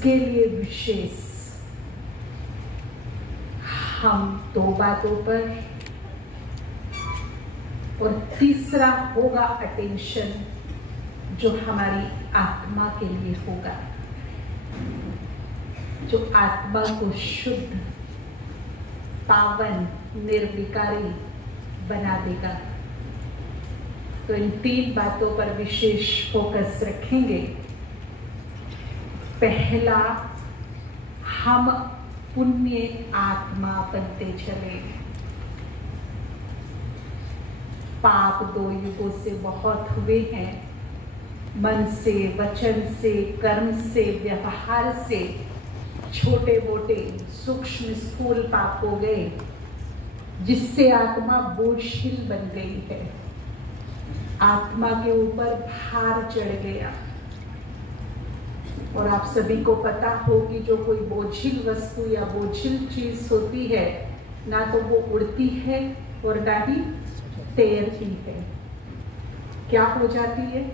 उसके लिए विशेष हम 2 बातों पर, और तीसरा होगा अटेंशन जो हमारी आत्मा के लिए होगा, जो आत्मा को शुद्ध, पावन, निर्विकारी बना देगा। तो इन 3 बातों पर विशेष फोकस रखेंगे। पहला, हम पुण्य आत्मा बनते चले। पाप 2 युगों से बहुत हुए हैं, मन से, वचन से, कर्म से, व्यवहार से, छोटे मोटे सूक्ष्म स्थूल पाप हो गए, जिससे आत्मा बोझिल बन गई है। आत्मा के ऊपर भार चढ़ गया। और आप सभी को पता हो कि जो कोई बोझिल वस्तु या बोझिल चीज होती है, ना तो वो उड़ती है और ना ही तैरती है। क्या हो जाती है?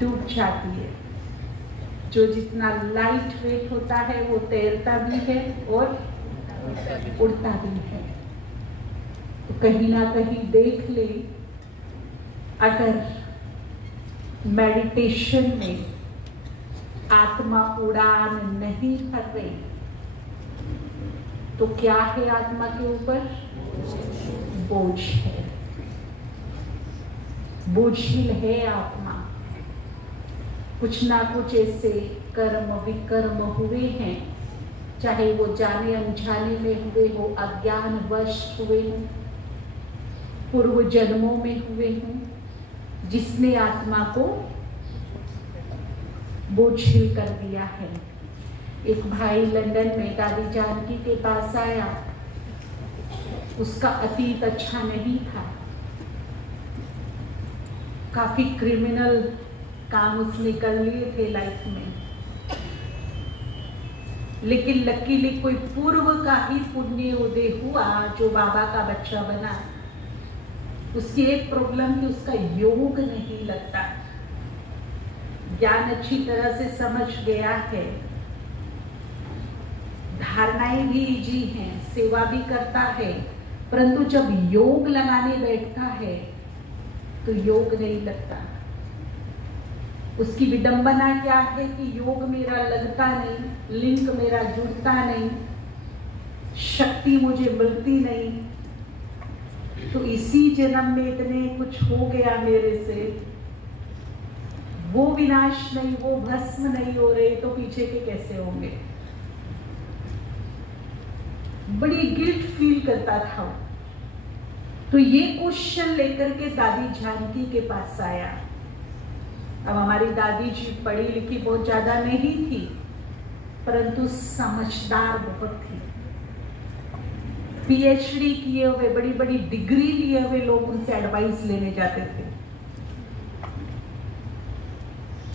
डूब जाती है। जो जितना लाइट वेट होता है वो तैरता भी है और उड़ता भी है। तो कहीं ना कहीं देख ले, अगर मेडिटेशन में आत्मा उड़ान नहीं कर रही, तो क्या है आत्मा के ऊपर? बोझ है, बोझिल है आत्मा। कुछ ना कुछ ऐसे कर्म विकर्म हुए हैं, चाहे वो जाने अनजाने में हुए हो, अज्ञान वश हुए हो, पूर्व जन्मों में हुए हो, जिसने आत्मा को बोझिल कर दिया है। एक भाई लंदन में दादी जानकी के पास आया। उसका अतीत अच्छा नहीं था, काफी क्रिमिनल काम उसने कर लिए थे लाइफ में, लेकिन लकीली कोई पूर्व का ही पुण्य उदय हुआ जो बाबा का बच्चा बना। उसकी एक प्रॉब्लम कि उसका योग नहीं लगता। ज्ञान अच्छी तरह से समझ गया है, धारणाएं भी इजी हैं, सेवा भी करता है, परंतु जब योग लगाने बैठता है तो योग नहीं लगता। उसकी विडंबना क्या है कि योग मेरा लगता नहीं, लिंक मेरा जुड़ता नहीं, शक्ति मुझे मिलती नहीं। तो इसी जन्म में इतने कुछ हो गया मेरे से, वो विनाश नहीं, वो भस्म नहीं हो रहे, तो पीछे के कैसे होंगे? बड़ी गिल्ट फील करता था। तो ये क्वेश्चन लेकर के दादी जानकी के पास आया। अब हमारी दादी जी पढ़ी लिखी बहुत ज्यादा नहीं थी, परंतु समझदार बहुत थी। पीएचडी किए हुए, बड़ी बड़ी डिग्री लिए हुए लोग उनसे एडवाइस लेने जाते थे।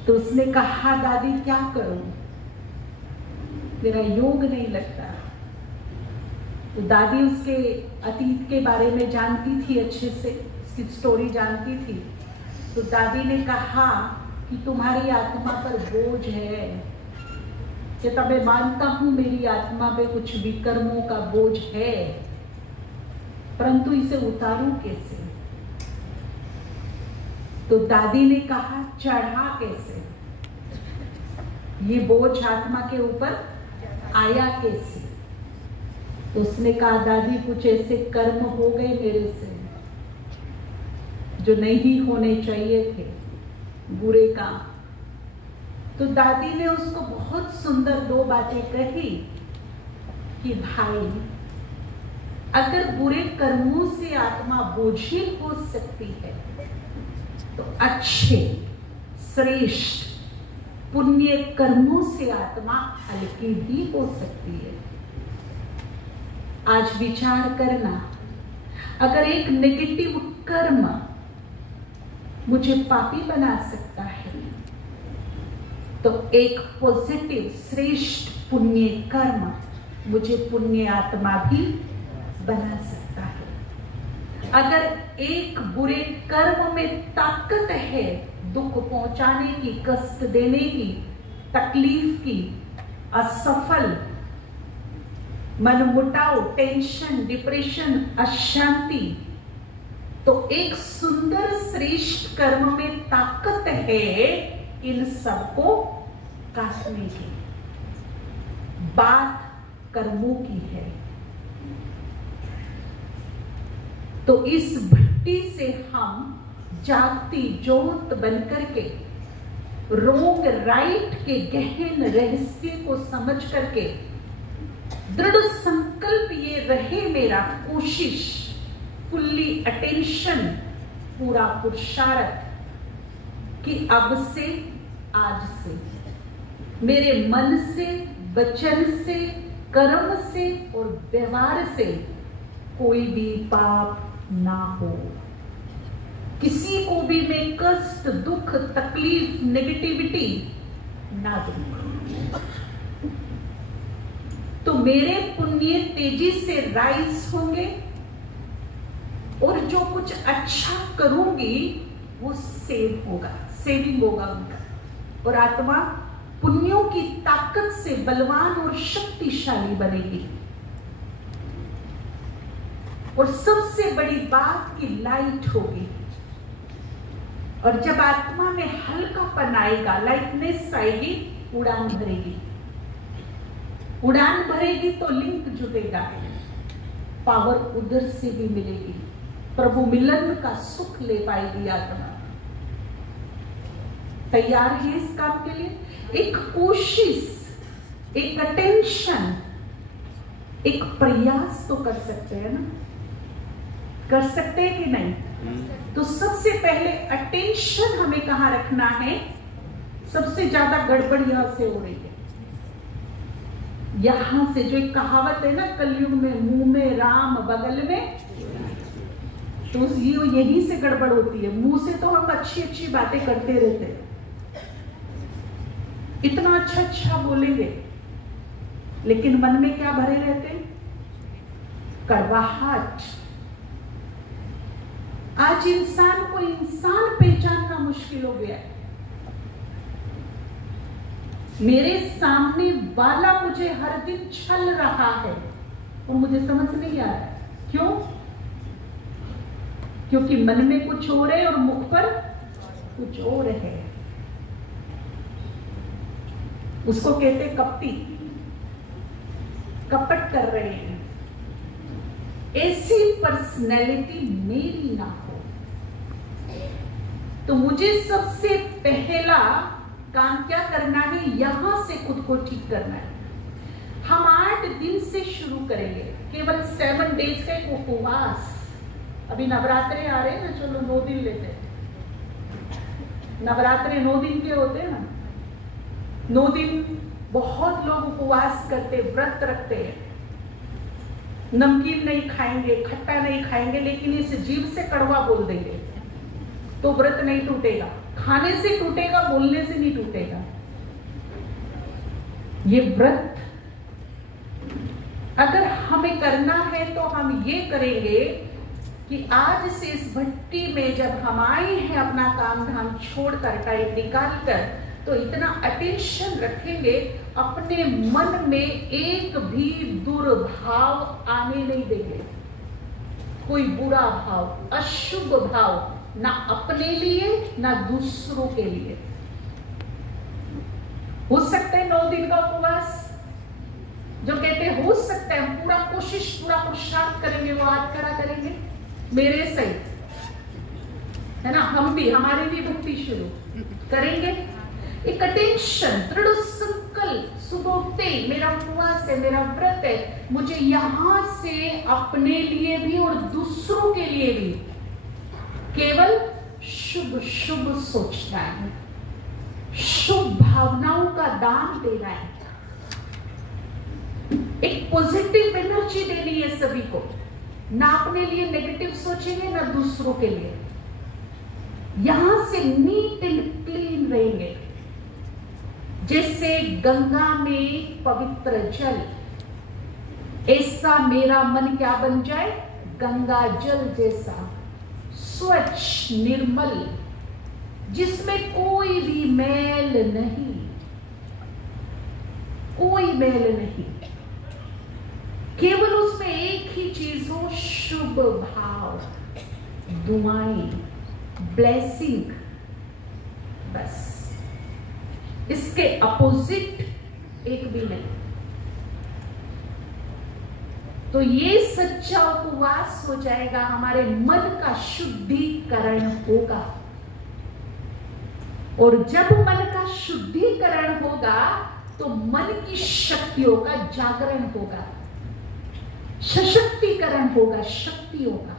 तो उसने कहा, दादी क्या करूं, मेरा योग नहीं लगता। तो दादी उसके अतीत के बारे में जानती थी, अच्छे से उसकी स्टोरी जानती थी। तो दादी ने कहा कि तुम्हारी आत्मा पर बोझ है, कि तब मैं मानता हूं मेरी आत्मा पे कुछ विकर्मों का बोझ है, परंतु इसे उतारूं कैसे? तो दादी ने कहा, चढ़ा कैसे? ये बोझ आत्मा के ऊपर आया कैसे? तो उसने कहा, दादी कुछ ऐसे कर्म हो गए मेरे से जो नहीं होने चाहिए थे, बुरे काम। तो दादी ने उसको बहुत सुंदर 2 बातें कही कि भाई, अगर बुरे कर्मों से आत्मा बोझिल हो सकती है, तो अच्छे श्रेष्ठ पुण्य कर्मों से आत्मा हल्की भी हो सकती है। आज विचार करना, अगर एक नेगेटिव कर्म मुझे पापी बना सकता है, तो एक पॉजिटिव श्रेष्ठ पुण्य कर्म मुझे पुण्य आत्मा भी बना सकता है। अगर एक बुरे कर्म में ताकत है दुख पहुंचाने की, कष्ट देने की, तकलीफ की, असफल, मनमुटाव, टेंशन, डिप्रेशन, अशांति, तो एक सुंदर श्रेष्ठ कर्म में ताकत है इन सबको काटने की। बात कर्मों की है। तो इस भट्टी से हम जागती ज्योत बनकर के रोग राइट के गहन रहस्य को समझ करके दृढ़ संकल्प ये रहे मेरा, कोशिश, फुल्ली अटेंशन, पूरा पुरुषार्थ कि अब से, आज से मेरे मन से, वचन से, कर्म से और व्यवहार से कोई भी पाप ना हो, किसी को भी मैं कष्ट, दुख, तकलीफ, नेगेटिविटी ना दूं। तो मेरे पुण्य तेजी से राइज होंगे और जो कुछ अच्छा करूंगी वो सेव होगा, सेविंग होगा उनका, और आत्मा पुण्यों की ताकत से बलवान और शक्तिशाली बनेगी। और सबसे बड़ी बात की लाइट होगी। और जब आत्मा में हल्कापन आएगा, लाइटनेस आएगी, उड़ान भरेगी। उड़ान भरेगी तो लिंक जुटेगा, पावर उधर से भी मिलेगी, प्रभु मिलन का सुख ले पाएगी आत्मा। तैयार है इस काम के लिए? एक कोशिश, एक अटेंशन, एक प्रयास तो कर सकते हैं ना? कर सकते हैं कि नहीं? तो सबसे पहले अटेंशन हमें कहां रखना है? सबसे ज्यादा गड़बड़ यहां से हो रही है। यहां से जो एक कहावत है ना कलयुग में, मुंह में राम बगल में, तो यही से गड़बड़ होती है। मुंह से तो हम अच्छी अच्छी बातें करते रहते हैं, इतना अच्छा अच्छा बोलेंगे, लेकिन मन में क्या भरे रहते हैं? कड़वाहट। आज इंसान को इंसान पहचानना मुश्किल हो गया है। मेरे सामने वाला मुझे हर दिन छल रहा है और मुझे समझ नहीं आ रहा है क्यों? क्योंकि मन में कुछ और है और मुख पर कुछ और है। उसको कहते कपटी, कपट कर रहे हैं। ऐसी पर्सनैलिटी मेरी ना हो। तो मुझे सबसे पहला काम क्या करना है? यहां से खुद को ठीक करना है। हम 8 दिन से शुरू करेंगे, केवल 7 डेज का एक उपवास। अभी नवरात्रे आ रहे हैं ना, चलो 9 दिन लेते हैं। नवरात्रे 9 दिन के होते हैं ना। 9 दिन बहुत लोग उपवास करते, व्रत रखते हैं, नमकीन नहीं खाएंगे, खट्टा नहीं खाएंगे, लेकिन इस जीभ से कड़वा बोल देंगे तो व्रत नहीं टूटेगा। खाने से टूटेगा, बोलने से नहीं टूटेगा। ये व्रत अगर हमें करना है तो हम ये करेंगे कि आज से इस भट्टी में जब हम आए हैं अपना काम धाम छोड़कर, टाइम निकाल कर, तो इतना अटेंशन रखेंगे, अपने मन में एक भी दुर्भाव आने नहीं देंगे। कोई बुरा भाव, अशुभ भाव, ना अपने लिए ना दूसरों के लिए। हो सकता है 9 दिन का उपवास, जो कहते हैं हो सकता है, हम पूरा कोशिश, पूरा पुरुषार्थ करेंगे, वो हाथ खड़ा करेंगे मेरे सही है ना। हम भी, हमारी भी भक्ति शुरू करेंगे। एक अटेंशन, दृढ़ संकल्प, सुबह उठते ही मेरा उपवास है, मेरा व्रत है, मुझे यहां से अपने लिए भी और दूसरों के लिए भी केवल शुभ शुभ सोचना है, शुभ भावनाओं का दान देना है, एक पॉजिटिव एनर्जी देनी है सभी को। ना अपने लिए नेगेटिव सोचेंगे ना दूसरों के लिए। यहां से नीट एंड क्लीन रहेंगे, जैसे गंगा में पवित्र जल, ऐसा मेरा मन क्या बन जाए? गंगा जल जैसा स्वच्छ, निर्मल, जिसमें कोई भी मैल नहीं, कोई मेल नहीं, केवल उसमें एक ही चीज हो, शुभ भाव, दुआएं, ब्लेसिंग, बस। इसके अपोजिट एक भी नहीं। तो ये सच्चा उपवास हो जाएगा, हमारे मन का शुद्धिकरण होगा। और जब मन का शुद्धिकरण होगा तो मन की शक्तियों का जागरण होगा, सशक्तिकरण होगा, शक्तियों का।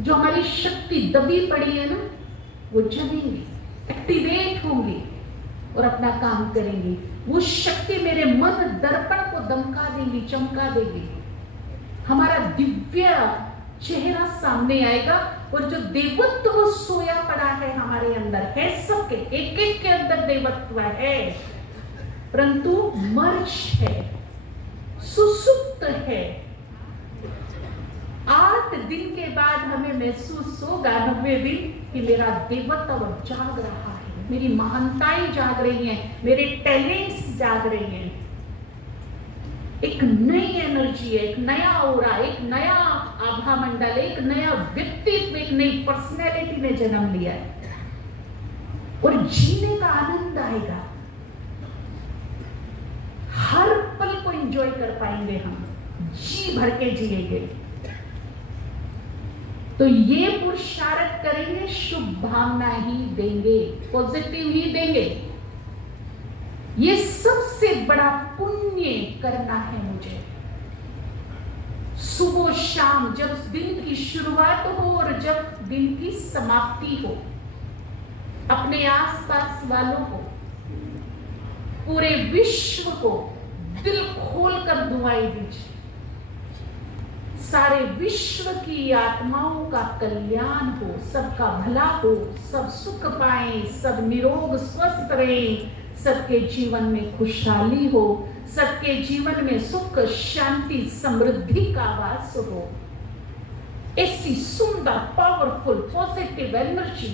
जो हमारी शक्ति दबी पड़ी है ना, वो जगेंगी, एक्टिवेट होंगी और अपना काम करेंगी। वो शक्ति मेरे मन दर्पण को दमका देगी, चमका देगी। हमारा दिव्य चेहरा सामने आएगा और जो देवत्व सोया पड़ा है हमारे अंदर है, सबके एक एक के अंदर देवत्व है, परंतु मर्ज है, सुसुप्त है। 8 दिन के बाद हमें महसूस होगा, 90 दिन, कि मेरा देवत्व जाग रहा है, मेरी महानताएं जाग रही हैं, मेरे टैलेंट्स जाग रहे हैं। एक नई एनर्जी है, एक नया ऑरा, एक नया आभा मंडल, एक नया व्यक्तित्व, एक नई पर्सनैलिटी ने जन्म लिया है और जीने का आनंद आएगा। हर पल को एंजॉय कर पाएंगे, हम जी भर के जिएंगे। तो ये पुरुषार्थ करेंगे, शुभ भावना ही देंगे, पॉजिटिव ही देंगे। ये सबसे बड़ा पुण्य करना है मुझे। सुबह शाम, जब दिन की शुरुआत हो और जब दिन की समाप्ति हो, अपने आसपास वालों को, पूरे विश्व को दिल खोलकर दुआएं दीजिए। सारे विश्व की आत्माओं का कल्याण हो, सबका भला हो, सब सुख पाएं, सब निरोग स्वस्थ रहें, सबके जीवन में खुशहाली हो, सबके जीवन में सुख शांति समृद्धि का वास हो। ऐसी सुंदर पावरफुल पॉजिटिव एनर्जी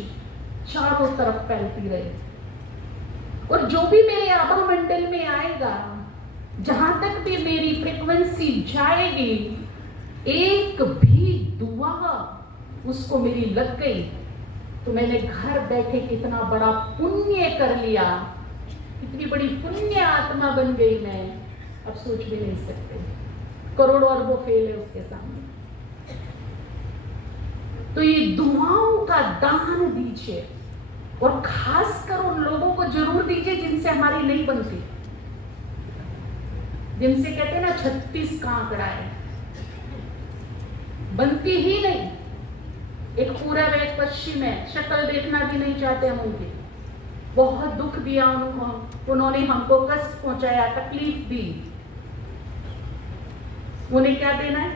चारों तरफ फैलती रहे। और जो भी मेरे आभा मंडल में आएगा, जहां तक भी मेरी फ्रीक्वेंसी जाएगी, एक भी दुआ उसको मेरी लग गई तो मैंने घर बैठे कितना बड़ा पुण्य कर लिया, इतनी बड़ी पुण्य आत्मा बन गई मैं, अब सोच भी नहीं सकते। करोड़ों अरबों फेल है उसके सामने। तो ये दुआओं का दान दीजिए और खासकर उन लोगों को जरूर दीजिए जिनसे हमारी नहीं बनती, जिनसे कहते हैं ना 36 का आंकड़ा है, बनती ही नहीं। एक पूरब एक पश्चिम है, शक्ल देखना भी नहीं चाहते हम उनकी। बहुत दुख दिया उन्होंने हमको, कष्ट पहुंचाया, तकलीफ दी, उन्हें क्या देना है?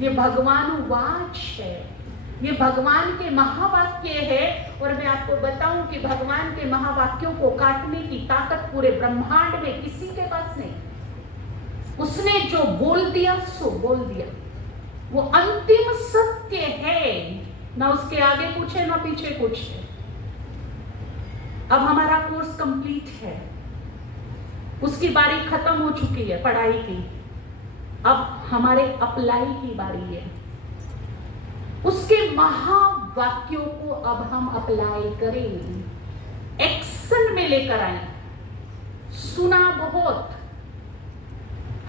ये भगवान वाच है, ये भगवान के महावाक्य है। और मैं आपको बताऊं कि भगवान के महावाक्यों को काटने की ताकत पूरे ब्रह्मांड में किसी के पास नहीं। उसने जो बोल दिया सो बोल दिया, वो अंतिम सत्य है, ना उसके आगे कुछ है ना पीछे कुछ है। अब हमारा कोर्स कंप्लीट है, उसकी बारी खत्म हो चुकी है पढ़ाई की, अब हमारे अप्लाई की बारी है। उसके महावाक्यों को अब हम अप्लाई करें, एक्शन में लेकर आए। सुना बहुत,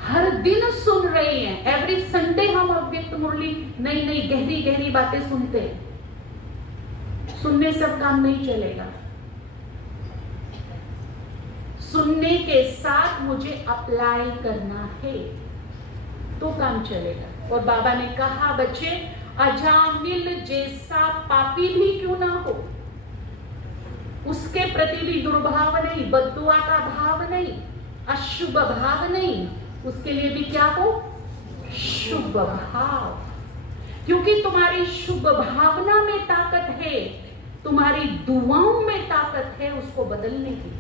हर दिन सुन रहे हैं, एवरी संडे हम अव्यक्त मुरली नई नई गहरी गहरी बातें सुनते हैं। सुनने से अब काम नहीं चलेगा, सुनने के साथ मुझे अप्लाई करना है तो काम चलेगा। और बाबा ने कहा, बच्चे अजामिल जैसा पापी भी क्यों ना हो, उसके प्रति भी दुर्भाव नहीं, बद्दुआ का भाव नहीं, अशुभ भाव नहीं, उसके लिए भी क्या हो? शुभ भाव। क्योंकि तुम्हारी शुभ भावना में ताकत है, तुम्हारी दुआओं में ताकत है उसको बदलने की।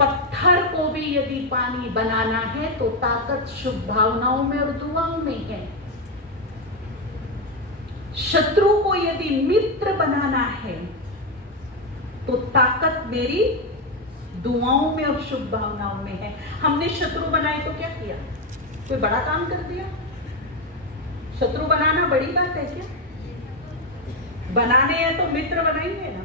पत्थर को भी यदि पानी बनाना है तो ताकत शुभ भावनाओं में और दुआओं में है। शत्रु को यदि मित्र बनाना है तो ताकत मेरी दुआओं में और शुभ भावनाओं में है। हमने शत्रु बनाए तो क्या किया? कोई बड़ा काम कर दिया? शत्रु बनाना बड़ी बात है क्या? बनाने हैं तो मित्र बनाएंगे ना।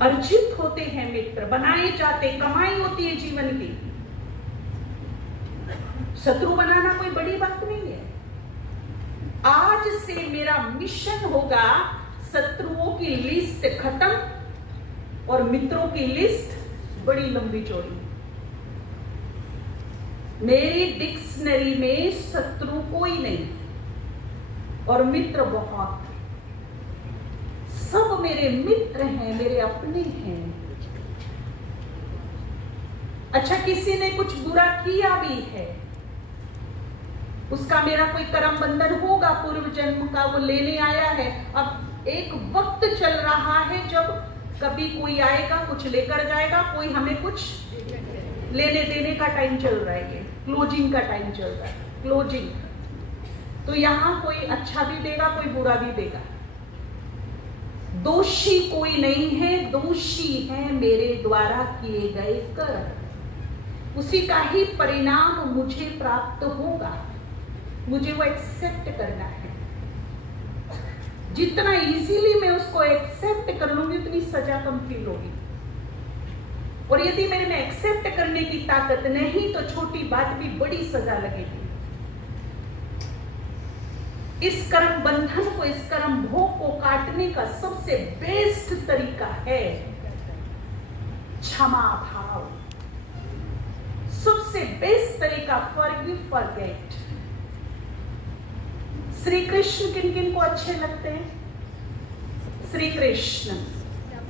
अर्जित होते हैं मित्र, बनाए जाते, कमाई होती है जीवन की। शत्रु बनाना कोई बड़ी बात नहीं है। आज से मेरा मिशन होगा शत्रुओं की लिस्ट खत्म और मित्रों की लिस्ट बड़ी लंबी चौड़ी। मेरी डिक्शनरी में शत्रु कोई नहीं और मित्र बहुत। सब मेरे मित्र हैं, मेरे अपने हैं। अच्छा, किसी ने कुछ बुरा किया भी है, उसका मेरा कोई कर्म बंधन होगा, पूर्व जन्म का वो लेने आया है। अब एक वक्त चल रहा है जब कभी कोई आएगा कुछ लेकर जाएगा, कोई हमें कुछ लेने देने का टाइम चल रहा है। ये क्लोजिंग का टाइम चल रहा है, क्लोजिंग। तो यहां कोई अच्छा भी देगा, कोई बुरा भी देगा। दोषी कोई नहीं है, दोषी है मेरे द्वारा किए गए कर्म। उसी का ही परिणाम मुझे प्राप्त होगा, मुझे वो एक्सेप्ट करना है। जितना इजीली मैं उसको एक्सेप्ट कर लूंगी उतनी सजा कम फील होगी। और यदि मेरे में एक्सेप्ट करने की ताकत नहीं तो छोटी बात भी बड़ी सजा लगेगी। इस कर्म बंधन को, इस कर्म भोग को काटने का सबसे बेस्ट तरीका है क्षमा भाव। सबसे बेस्ट तरीका फॉरगिव, फॉरगेट। श्री कृष्ण किन किन को अच्छे लगते हैं? श्री कृष्ण,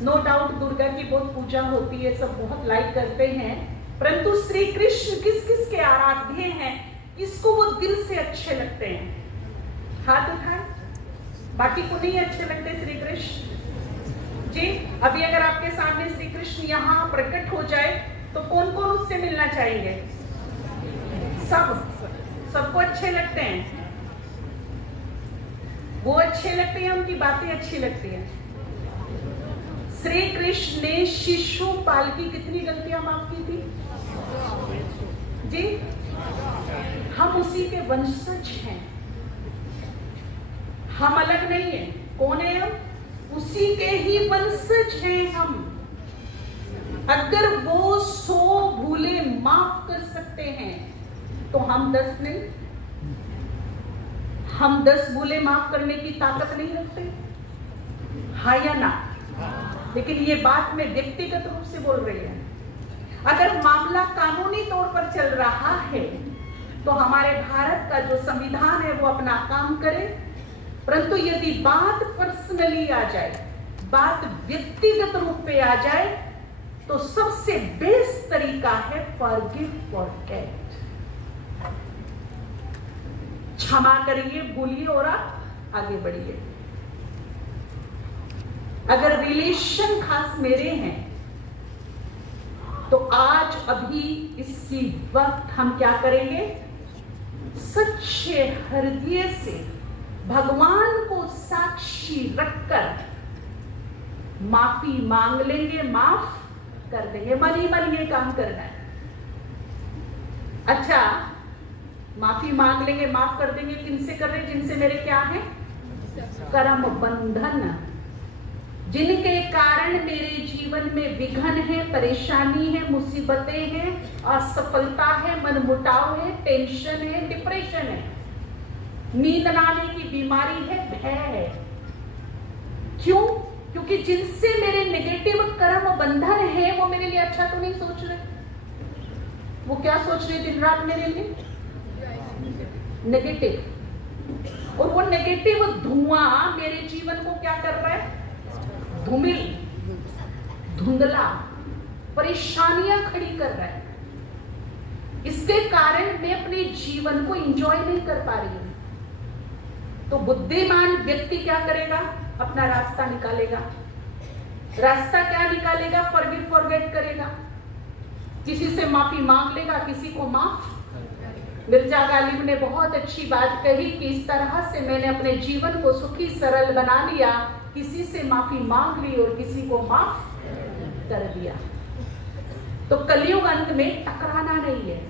नो डाउट दुर्गा की बहुत पूजा होती है, सब बहुत लाइक करते हैं, परंतु श्री कृष्ण किस किस के आराध्य हैं, किसको वो दिल से अच्छे लगते हैं? हाथ उठाए। बाकी को नहीं अच्छे लगते श्री कृष्ण जी? अभी अगर आपके सामने श्री कृष्ण यहाँ प्रकट हो जाए तो कौन कौन उससे मिलना चाहेंगे? सबको अच्छे लगते हैं। वो अच्छे लगते हैं, उनकी बातें अच्छी लगती हैं। श्री कृष्ण ने शिशुपाल की कितनी गलतियां माफ की थी जी? हम उसी के वंशज हैं, हम अलग नहीं है। कौन है हम? उसी के ही वंशज हैं हम। अगर वो 100 भूले माफ कर सकते हैं तो हम 10 नहीं? हम 10 भूले माफ करने की ताकत नहीं रखते? हाँ या ना? लेकिन ये बात मैं व्यक्तिगत रूप से बोल रही हूं। अगर मामला कानूनी तौर पर चल रहा है तो हमारे भारत का जो संविधान है वो अपना काम करे, परंतु यदि बात पर्सनली आ जाए, बात व्यक्तिगत रूप पे आ जाए, तो सबसे बेस्ट तरीका है फॉरगिव, फॉरगेट। क्षमा करिए, भूलिए और आप आगे बढ़िए। अगर रिलेशन खास मेरे हैं तो आज अभी इसी वक्त हम क्या करेंगे? सच्चे हृदय से भगवान को साक्षी रखकर माफी मांग लेंगे, माफ कर देंगे। मन ही मन ये काम करना है। अच्छा, माफी मांग लेंगे, माफ कर देंगे। किनसे कर रहे? जिनसे मेरे क्या है? कर्म बंधन, जिनके कारण मेरे जीवन में विघ्न है, परेशानी है, मुसीबतें हैं, असफलता है, मनमुटाव है, टेंशन है, डिप्रेशन है, नींद न आने की बीमारी है, भय है। क्यों? क्योंकि जिनसे मेरे नेगेटिव कर्म बंधन है वो मेरे लिए अच्छा तो नहीं सोच रहे। वो क्या सोच रहे दिन रात मेरे लिए? नेगेटिव। और वो नेगेटिव धुआं मेरे जीवन को क्या कर रहा है? धूमिल, धुंधला, परेशानियां खड़ी कर रहा है। इसके कारण मैं अपने जीवन को एंजॉय नहीं कर पा रही हूं। तो बुद्धिमान व्यक्ति क्या करेगा? अपना रास्ता निकालेगा। रास्ता क्या निकालेगा? फॉरगिव, फॉरगेट करेगा। किसी से माफी मांग लेगा, किसी को माफ। मिर्जा गालिब ने बहुत अच्छी बात कही कि इस तरह से मैंने अपने जीवन को सुखी सरल बना लिया किसी से माफी मांग ली और किसी को माफ कर दिया। तो कलयुग अंत में टकराना नहीं है,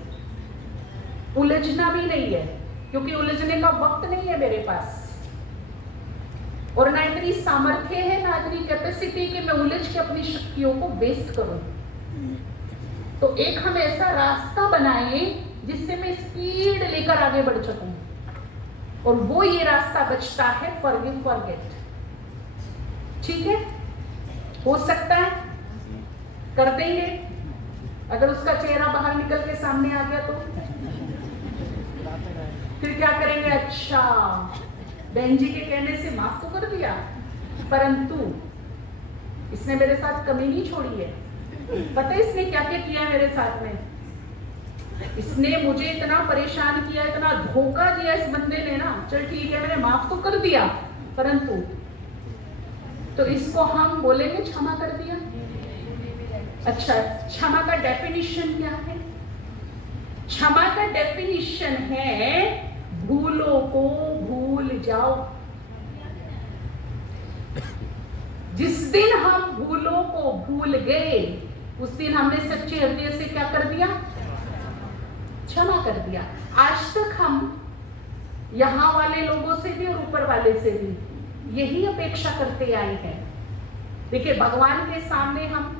उलझना भी नहीं है, क्योंकि उलझने का वक्त नहीं है मेरे पास, और ना इतनी सामर्थ्य है, ना इतनी कैपेसिटी कि मैं उलझ के अपनी शक्तियों को वेस्ट करूं। तो एक हम ऐसा रास्ता बनाए जिससे मैं स्पीड लेकर आगे बढ़ सकूं, और वो ये रास्ता बचता है फॉरगिव फॉरगेट। ठीक है, हो सकता है कर देंगे। अगर उसका चेहरा बाहर निकल के सामने आ गया तो फिर क्या करेंगे? अच्छा, बहन जी के कहने से माफ तो कर दिया, परंतु इसने मेरे साथ कमी नहीं छोड़ी है। पता है इसने क्या क्या किया मेरे साथ में? इसने मुझे इतना परेशान किया, इतना धोखा दिया इस बंदे ने ना। चल ठीक है, मैंने माफ तो कर दिया, परंतु तो इसको हम बोलेंगे क्षमा कर दिया। अच्छा, क्षमा का डेफिनेशन क्या है? क्षमा का डेफिनेशन है भूलों को भूल जाओ। जिस दिन हम भूलों को भूल गए, उस दिन हमने सच्चे हृदय से क्या कर दिया? क्षमा कर दिया। आज तक हम यहां वाले लोगों से भी और ऊपर वाले से भी यही अपेक्षा करते आए हैं। देखिए, भगवान के सामने हम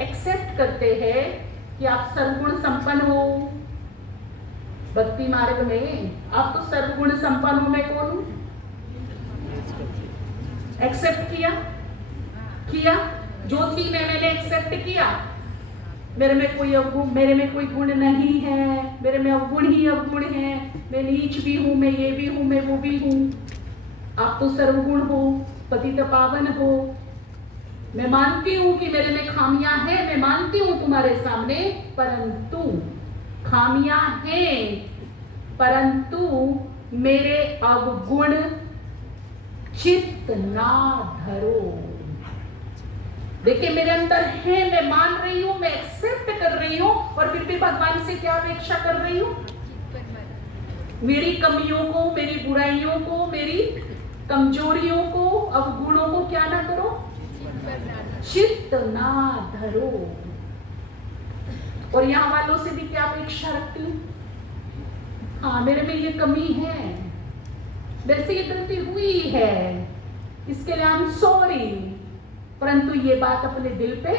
एक्सेप्ट करते हैं कि आप सर्वगुण संपन्न हो। भक्ति मार्ग में आप तो सर्वगुण संपन्न हो, मैं कौन हूं? एक्सेप्ट किया जो थी मैंने एक्सेप्ट किया। मेरे में कोई अवगुण, मेरे में कोई गुण नहीं है, मेरे में अवगुण ही अवगुण है, मैं नीच भी हूं, मैं ये भी हूं, मैं वो भी हूं। आप तो सर्वगुण हो, पतित पावन हो। मैं मानती हूं कि मेरे में खामियां हैं, मैं मानती हूं तुम्हारे सामने, परंतु खामियां हैं, परंतु मेरे अवगुण चित्त ना धरो। देखिए, मेरे अंदर है, मैं मान रही हूं, मैं एक्सेप्ट कर रही हूं, और फिर भी भगवान से क्या अपेक्षा कर रही हूं? मेरी कमियों को, मेरी बुराइयों को, मेरी कमजोरियों को, अवगुणों को क्या ना करो? चित्त ना धरो। और यहां वालों से भी क्या अपेक्षा रखती हूं? हाँ, मेरे में ये कमी है, मेरे से ये गलती हुई है, इसके लिए आई एम सॉरी, परंतु ये बात अपने दिल पे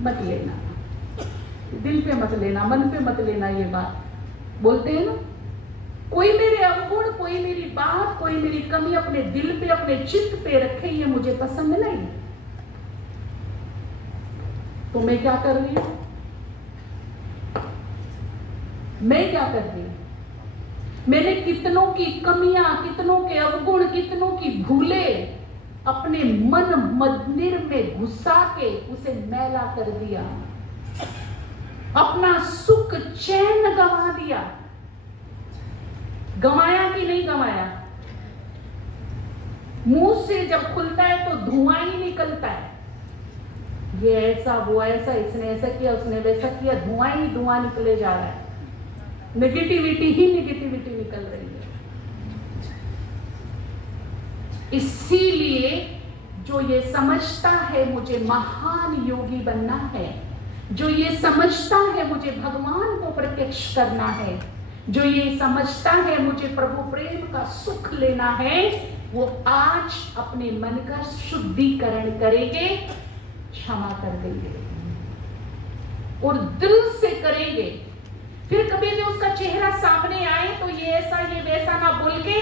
मत लेना, दिल पे मत लेना, मन पे मत लेना। ये बात बोलते हैं ना, कोई मेरे अवगुण, कोई मेरी बात, कोई मेरी कमी अपने दिल पे, अपने चित्त पे रखे, ये मुझे पसंद नहीं। तो मैं क्या कर रही हूं? मैं क्या कर रही हूं? मैंने कितनों की कमियां, कितनों के अवगुण, कितनों की भूलें अपने मन मंदिर में घुसा के उसे मैला कर दिया, अपना सुख चैन गंवा दिया। गंवाया कि नहीं गंवाया? मुंह से जब खुलता है तो धुआं ही निकलता है, ये ऐसा, वो ऐसा, इसने ऐसा किया, उसने वैसा किया, धुआं ही धुआं निकले जा रहा है, नेगेटिविटी ही नेगेटिविटी निकल रही है। इसीलिए जो ये समझता है मुझे महान योगी बनना है, जो ये समझता है मुझे भगवान को प्रत्यक्ष करना है, जो ये समझता है मुझे प्रभु प्रेम का सुख लेना है, वो आज अपने मन का शुद्धिकरण करेंगे, क्षमा कर देंगे और दिल से करेंगे। फिर कभी भी उसका चेहरा सामने आए तो ये ऐसा, ये वैसा ना बोल के,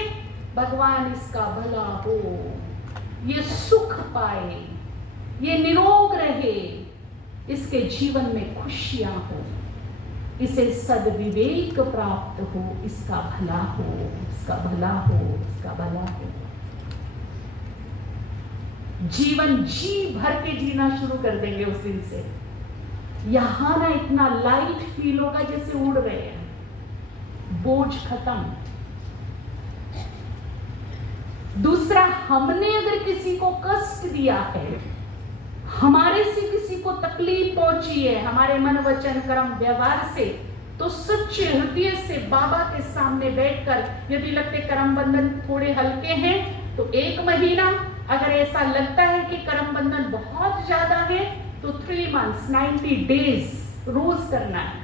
भगवान इसका भला हो, ये सुख पाए, ये निरोग रहे, इसके जीवन में खुशियां हो, इसे सद्विवेक प्राप्त हो, इसका भला हो, इसका भला हो, इसका भला हो। जीवन जी भर के जीना शुरू कर देंगे उस दिन से। यहां ना इतना लाइट फील होगा जैसे उड़ रहे हैं, बोझ खत्म। दूसरा, हमने अगर किसी को कष्ट दिया है, हमारे से किसी को तकलीफ पहुंची है, हमारे मन वचन कर्म व्यवहार से, तो सच्चे हृदय से बाबा के सामने बैठकर, यदि लगते कर्म बंधन थोड़े हल्के हैं तो 1 महीना, अगर ऐसा लगता है कि कर्म बंधन बहुत ज्यादा है तो 3 मंथ्स 90 डेज रोज करना है।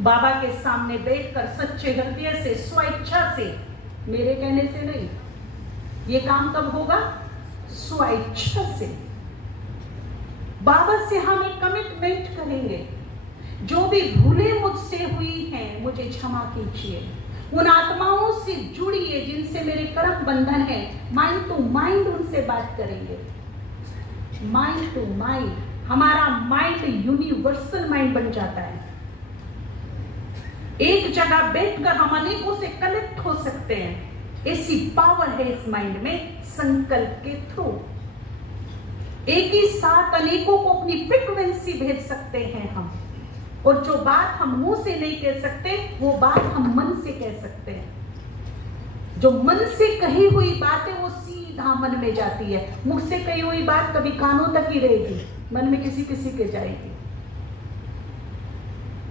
बाबा के सामने बैठकर सच्चे हृदय से, स्वेच्छा से, मेरे कहने से नहीं। ये काम कब होगा? स्वेच्छा से। बाबा से हम एक कमिटमेंट करेंगे, जो भी भूलें मुझसे हुई हैं मुझे क्षमा कीजिए। उन आत्माओं से जुड़िए जिनसे मेरे कर्म बंधन है, माइंड टू माइंड उनसे बात करेंगे। माइंड टू माइंड, हमारा माइंड यूनिवर्सल माइंड बन जाता है। एक जगह बैठकर हम अनेकों से कनेक्ट हो सकते हैं। ऐसी पावर है इस माइंड में, संकल्प के थ्रू एक ही साथ अनेकों को अपनी फ्रीक्वेंसी भेज सकते हैं हम। और जो बात हम मुंह से नहीं कह सकते, वो बात हम मन से कह सकते हैं। जो मन से कही हुई बात है वो सीधा मन में जाती है। मुख से कही हुई बात कभी कानों तक ही रहेगी, मन में किसी किसी के जाएगी।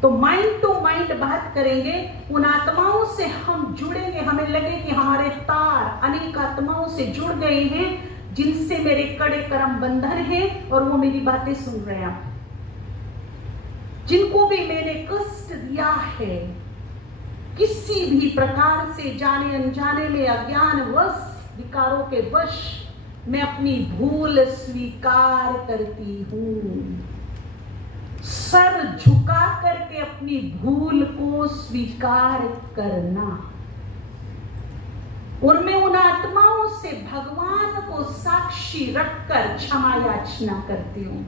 तो माइंड टू माइंड बात करेंगे, उन आत्माओं से हम जुड़ेंगे। हमें लगे कि हमारे तार अनेक आत्माओं से जुड़ गए हैं जिनसे मेरे कड़े कर्म बंधन हैं और वो मेरी बातें सुन रहे हैं। जिनको भी मैंने कष्ट दिया है किसी भी प्रकार से, जाने अनजाने में, अज्ञान वश, विकारों के वश, मैं अपनी भूल स्वीकार करती हूं। सर झुका करके अपनी भूल को स्वीकार करना। और मैं उन आत्माओं से भगवान को साक्षी रखकर क्षमा याचना करती हूं।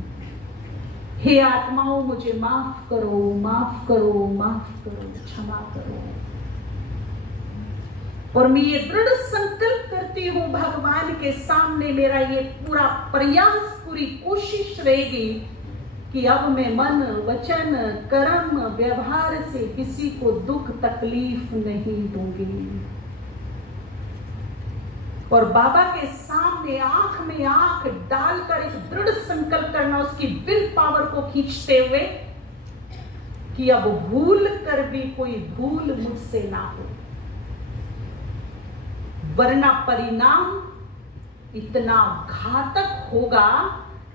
हे आत्माओं, मुझे माफ करो, माफ करो, माफ करो, क्षमा करो। और मैं ये दृढ़ संकल्प करती हूं भगवान के सामने, मेरा ये पूरा प्रयास, पूरी कोशिश रहेगी कि अब मैं मन, वचन, कर्म, व्यवहार से किसी को दुख तकलीफ नहीं दूंगी। और बाबा के सामने आंख में आंख डालकर एक दृढ़ संकल्प करना, उसकी विल पावर को खींचते हुए कि अब भूल कर भी कोई भूल मुझसे ना हो, वरना परिणाम इतना घातक होगा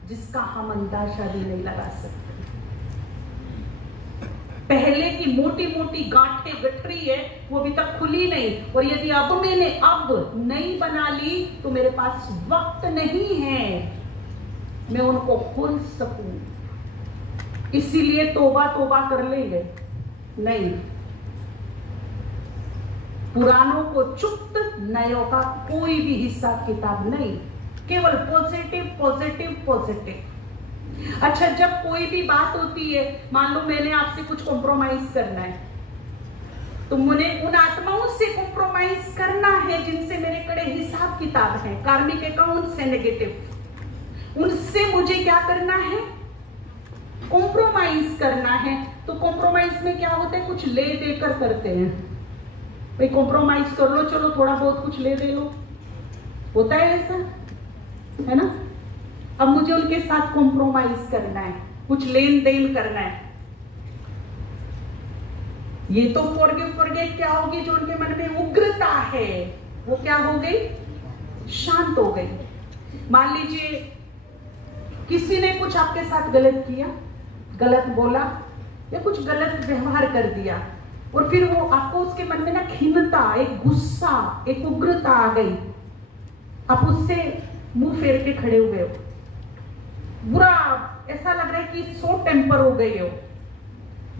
जिसका हम अंदाजा भी नहीं लगा सकते। पहले की मोटी मोटी गांठें गठरी है, वो अभी तक खुली नहीं। और यदि अब मैंने नहीं बना ली तो मेरे पास वक्त नहीं है मैं उनको खोल सकूं। इसीलिए तोबा तोबा कर लेंगे नहीं, पुरानों को चुप्त, नयों का कोई भी हिसाब किताब नहीं, केवल पॉजिटिव पॉजिटिव पॉजिटिव। अच्छा, जब कोई भी बात होती है, मान लो मैंने आपसे कुछ कॉम्प्रोमाइज करना है, तो मुझे उन आत्माओं से कॉम्प्रोमाइज करना है जिनसे मेरे कड़े हिसाब किताब है, कार्मिक अकाउंट्स है, नेगेटिव। उनसे मुझे क्या करना है? कॉम्प्रोमाइज करना है। तो कॉम्प्रोमाइज में क्या होता है? कुछ ले देकर करते हैं। भाई कॉम्प्रोमाइज कर लो, चलो थोड़ा बहुत कुछ ले दे लो, होता है ऐसा, है ना? अब मुझे उनके साथ कॉम्प्रोमाइज करना है, कुछ लेन देन करना है। ये तो फॉरगेट क्या होगी? जो उनके मन में उग्रता है वो क्या हो गई? शांत हो गई। मान लीजिए किसी ने कुछ आपके साथ गलत किया, गलत बोला या कुछ गलत व्यवहार कर दिया, और फिर वो आपको उसके मन में ना खिन्नता, एक गुस्सा, एक उग्रता आ गई, आप उससे मुंह फेर के खड़े हुए हो, बुरा ऐसा लग रहा है कि सो टेम्पर हो गए हो।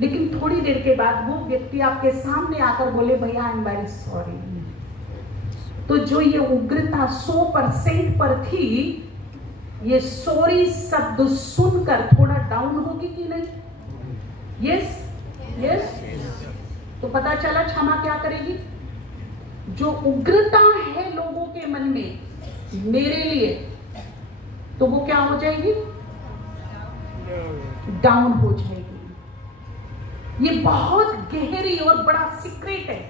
लेकिन थोड़ी देर के बाद वो व्यक्ति आपके सामने आकर बोले, भैया आई एम वेरी सॉरी, तो जो ये उग्रता 100% पर थी, ये सॉरी शब्द सुनकर थोड़ा डाउन होगी कि नहीं? Yes yes. तो पता चला क्षमा क्या करेगी? जो उग्रता है लोगों के मन में मेरे लिए, तो वो क्या हो जाएगी? डाउन हो जाएगी। ये बहुत गहरी और बड़ा सीक्रेट है,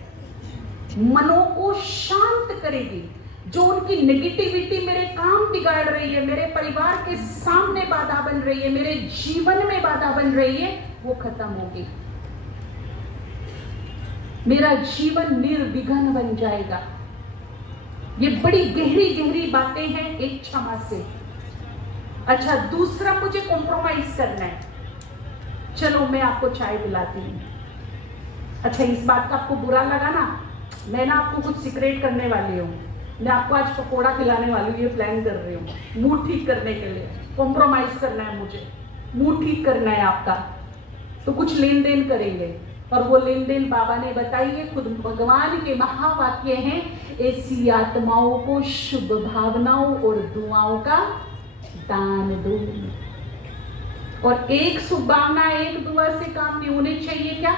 मनों को शांत करेगी। जो उनकी नेगेटिविटी मेरे काम बिगाड़ रही है, मेरे परिवार के सामने बाधा बन रही है, मेरे जीवन में बाधा बन रही है, वो खत्म होगी। मेरा जीवन निर्विघ्न बन जाएगा। ये बड़ी गहरी गहरी बातें हैं एक क्षमा से। अच्छा, दूसरा मुझे कॉम्प्रोमाइज करना है, चलो मैं आपको चाय पिलाती हूँ। अच्छा, इस बात का आपको बुरा लगा ना, मैं ना आपको कुछ सीक्रेट करने वाली हूँ, मैं आपको आज पकोड़ा खिलाने वाली हूँ, ये प्लान कर रही हूँ मूड ठीक करने के लिए। कॉम्प्रोमाइज करना है मुझे, मूड ठीक करना है आपका, तो कुछ लेन देन करेंगे। और वो लेन देन बाबा ने बताई है, खुद भगवान के महावाक्य हैं, ऐसी आत्माओं को शुभ भावनाओं और दुआओं का दान दो। और एक शुभ भावना एक दुआ से काम नहीं होने चाहिए। क्या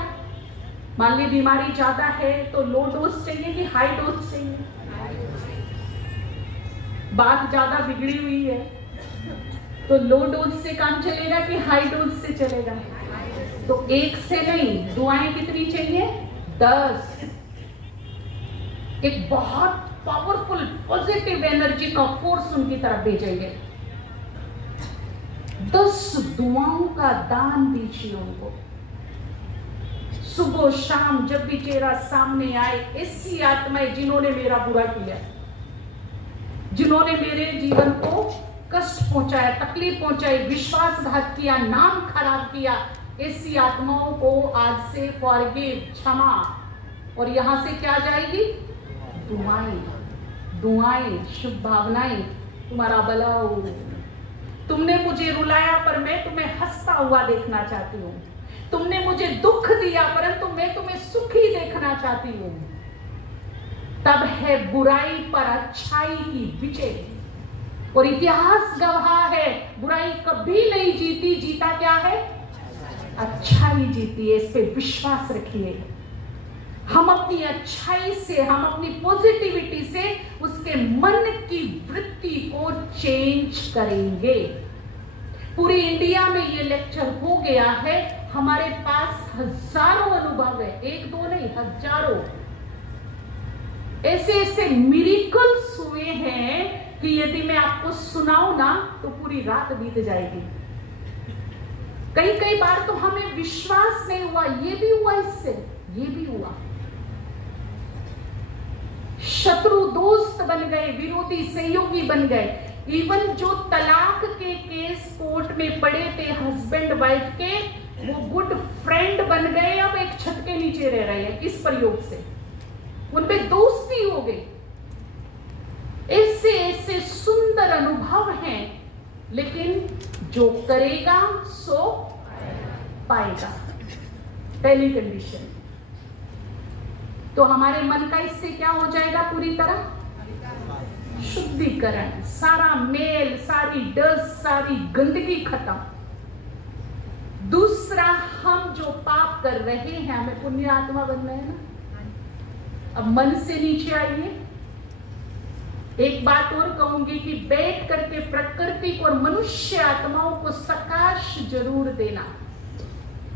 मान ली बीमारी ज्यादा है तो लो डोज चाहिए कि हाई डोज चाहिए? बात ज्यादा बिगड़ी हुई है तो लो डोज से काम चलेगा कि हाई डोज से चलेगा? तो एक से नहीं, दुआएं कितनी चाहिए? 10। एक बहुत पावरफुल पॉजिटिव एनर्जी का फोर्स उनकी तरफ भेजेंगे। 10 दुआओं का दान दीजिए उनको। सुबह शाम जब भी चेहरा सामने आए, ऐसी आत्माएं जिन्होंने मेरा बुरा किया, जिन्होंने मेरे जीवन को कष्ट पहुंचाया, तकलीफ पहुंचाई, विश्वासघात किया, नाम खराब किया, ऐसी आत्माओं को आज से फॉरगिव, क्षमा। और यहां से क्या जाएगी? दुआएं, दुआएं, शुभ भावनाएं, तुम्हारा भला हो। तुमने मुझे रुलाया पर मैं तुम्हें हंसता हुआ देखना चाहती हूँ। तुमने मुझे दुख दिया परंतु मैं तुम्हें सुखी देखना चाहती हूँ। तब है बुराई पर अच्छाई की विजय। और इतिहास गवाह है, बुराई कभी नहीं जीती, जीता क्या है? अच्छाई जीती है। इस पे विश्वास रखिए। हम अपनी अच्छाई से, हम अपनी पॉजिटिविटी से उसके मन की वृत्ति को चेंज करेंगे। पूरी इंडिया में ये लेक्चर हो गया है, हमारे पास हजारों अनुभव है, एक दो नहीं, हजारों ऐसे ऐसे मिरेकल्स हुए हैं कि यदि मैं आपको सुनाऊं ना तो पूरी रात बीत जाएगी। कई कई बार तो हमें विश्वास नहीं हुआ, ये भी हुआ, इससे ये भी हुआ। शत्रु दोस्त बन गए, विरोधी सहयोगी बन गए। इवन जो तलाक के केस कोर्ट में पड़े थे हस्बैंड वाइफ के, वो गुड फ्रेंड बन गए, अब एक छत के नीचे रह रहे हैं इस प्रयोग से। उनपे दोस्ती हो गई। ऐसे ऐसे सुंदर अनुभव हैं, लेकिन जो करेगा सो पाएगा, पहली कंडीशन। तो हमारे मन का इससे क्या हो जाएगा? पूरी तरह शुद्धिकरण, सारा मेल, सारी डस्ट, सारी गंदगी खत्म। दूसरा, हम जो पाप कर रहे हैं, हमें पुण्य आत्मा बनना है ना। अब मन से नीचे आइए। एक बात और कहूंगी कि बैठ करके प्रकृति को और मनुष्य आत्माओं को सकाश जरूर देना।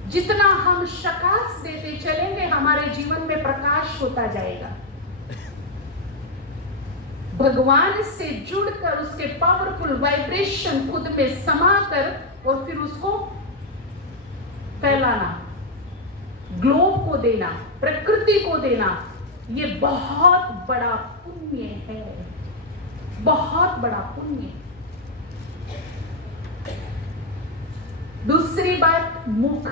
जितना हम सकाश देते चलेंगे, हमारे जीवन में प्रकाश होता जाएगा। भगवान से जुड़कर उसके पावरफुल वाइब्रेशन खुद में समाकर और फिर उसको फैलाना, ग्लोब को देना, प्रकृति को देना, ये बहुत बड़ा पुण्य है, बहुत बड़ा पुण्य। दूसरी बात, मुख,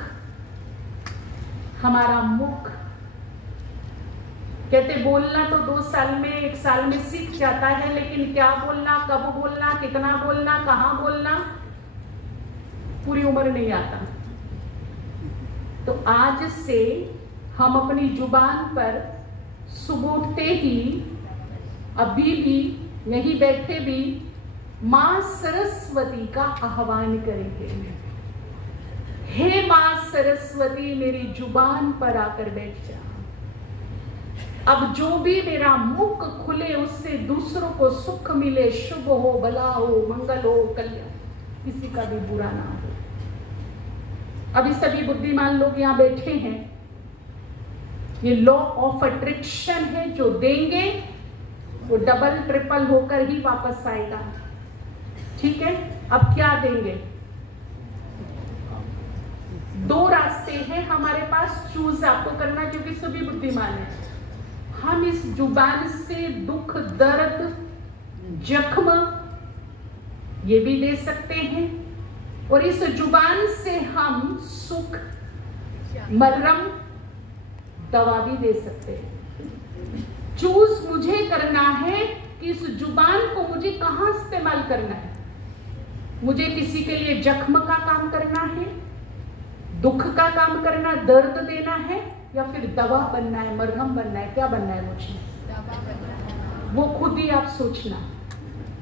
हमारा मुख। कहते बोलना तो 2 साल में, 1 साल में सीख जाता है, लेकिन क्या बोलना, कब बोलना, कितना बोलना, कहां बोलना, पूरी उम्र नहीं आता। तो आज से हम अपनी जुबान पर सुबह उठते ही, अभी भी यहीं बैठे भी, मां सरस्वती का आह्वान करेंगे। हे मां सरस्वती, मेरी जुबान पर आकर बैठ जा। अब जो भी मेरा मुख खुले उससे दूसरों को सुख मिले, शुभ हो, भला हो, मंगल हो, कल्याण, किसी का भी बुरा ना हो। अभी सभी बुद्धिमान लोग यहाँ बैठे हैं। ये लॉ ऑफ अट्रैक्शन है, जो देंगे वो डबल ट्रिपल होकर ही वापस आएगा। ठीक है, अब क्या देंगे? 2 रास्ते हैं हमारे पास, चूज आपको करना, क्योंकि सभी बुद्धिमान है। हम इस जुबान से दुख, दर्द, जख्म ये भी ले सकते हैं, और इस जुबान से हम सुख, मरहम, दवा भी दे सकते हैं। चूज मुझे करना है कि इस जुबान को मुझे कहां इस्तेमाल करना है। मुझे किसी के लिए जख्म का काम करना है, दुख का काम करना, दर्द देना है, या फिर दवा बनना है, मरहम बनना है? क्या बनना है मुझे? वो खुद ही आप सोचना,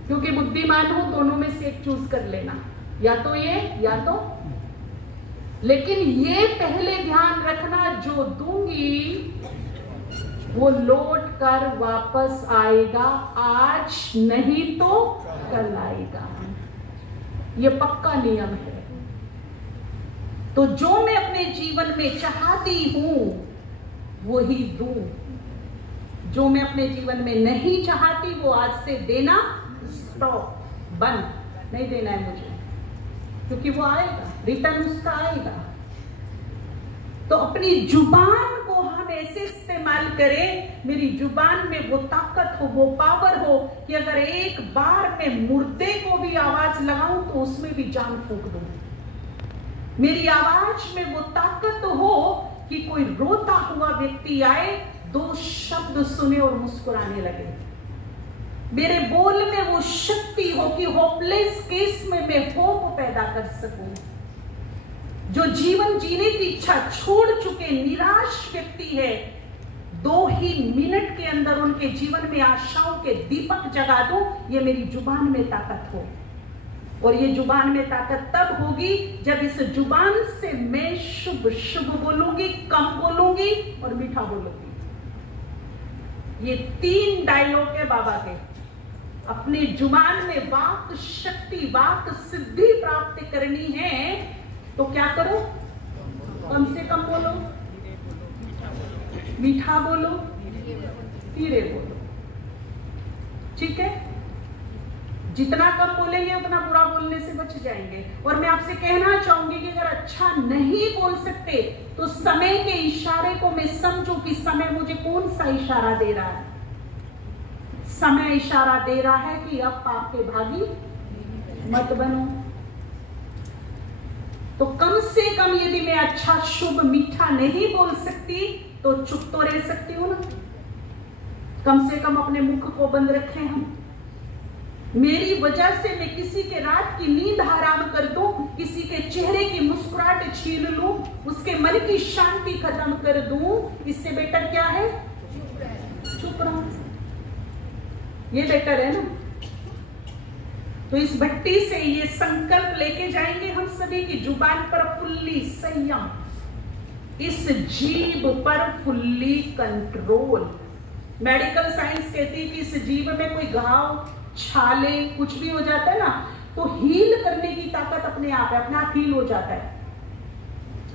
क्योंकि बुद्धिमान हो दोनों में से एक चूज कर लेना, या तो ये या तो। लेकिन ये पहले ध्यान रखना, जो दूंगी वो लौट कर वापस आएगा, आज नहीं तो कल आएगा। ये पक्का नियम है। तो जो मैं अपने जीवन में चाहती हूं वही दूं, जो मैं अपने जीवन में नहीं चाहती वो आज से देना स्टॉप, बंद, नहीं देना है मुझे, क्योंकि वो आएगा, रिटर्न उसका आएगा। तो अपनी जुबान को हम ऐसे इस्तेमाल करें, मेरी जुबान में वो ताकत हो, वो पावर हो कि अगर एक बार मैं मुर्दे को भी आवाज लगाऊं तो उसमें भी जान फूंक दूं। मेरी आवाज में वो ताकत हो कि कोई रोता हुआ व्यक्ति आए, दो शब्द सुने और मुस्कुराने लगे। मेरे बोल में वो शक्ति हो कि होपलेस केस में मैं होप पैदा कर सकूं। जो जीवन जीने की इच्छा छोड़ चुके निराश व्यक्ति है, 2 ही मिनट के अंदर उनके जीवन में आशाओं के दीपक जगा दूं, ये मेरी जुबान में ताकत हो। और ये जुबान में ताकत तब होगी जब इस जुबान से मैं शुभ शुभ बोलूंगी, कम बोलूंगी और मीठा बोलूंगी। ये 3 डायलॉग है बाबा के। अपनी जुबान में वाक शक्ति, वाक सिद्धि प्राप्त करनी है तो क्या करो? कम से कम बोलो, मीठा बोलो, धीरे बोलो। ठीक है? जितना कम बोलेंगे उतना बुरा बोलने से बच जाएंगे। और मैं आपसे कहना चाहूंगी कि अगर अच्छा नहीं बोल सकते तो समय के इशारे को मैं समझूं कि समय मुझे कौन सा इशारा दे रहा है। समय इशारा दे रहा है कि अब पाप के भागी मत बनो। तो कम से कम यदि मैं अच्छा, शुभ, मीठा नहीं बोल सकती तो चुप तो रह सकती हूं ना। कम से कम अपने मुख को बंद रखें हम। मेरी वजह से मैं किसी के रात की नींद हराम कर दूं, किसी के चेहरे की मुस्कुराहट छीन लूं, उसके मन की शांति खत्म कर दूं, इससे बेटर क्या है? चुप रहो। ये बेटर है ना। तो इस भट्टी से ये संकल्प लेके जाएंगे हम सभी की जुबान पर फुल्ली संयम, इस जीभ पर फुल्ली कंट्रोल। मेडिकल साइंस कहती है कि इस जीभ में कोई घाव, छाले, कुछ भी हो जाता है ना, तो हील करने की ताकत अपने आप है, अपने आप हील हो जाता है।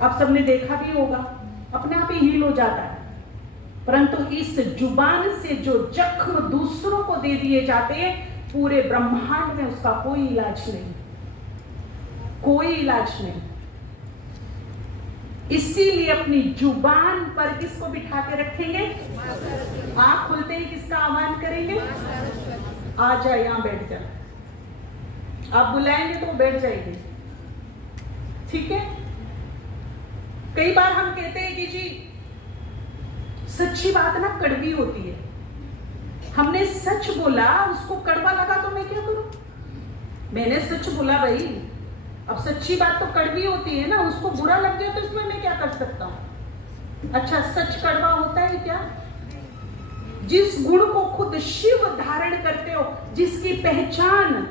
आप सबने देखा भी होगा, अपने आप ही हील हो जाता है। परंतु इस जुबान से जो जख्म दूसरों को दे दिए जाते हैं, पूरे ब्रह्मांड में उसका कोई इलाज नहीं, कोई इलाज नहीं। इसीलिए अपनी जुबान पर किसको बिठा के रखेंगे? आंख खुलते ही किसका आह्वान करेंगे? आ जा, यहां बैठ जा। आप बुलाएंगे तो वो बैठ जाएगी। ठीक है? कई बार हम कहते हैं कि जी सच्ची बात ना कड़वी होती है। हमने सच बोला, उसको कड़वा लगा तो मैं क्या करूं? मैंने सच बोला भाई, अब सच्ची बात तो कड़वी होती है ना, उसको बुरा लग गया तो इसमें मैं क्या कर सकता हूं? अच्छा, सच कड़वा होता है क्या? जिस गुण को खुद शिव धारण करते हो, जिसकी पहचान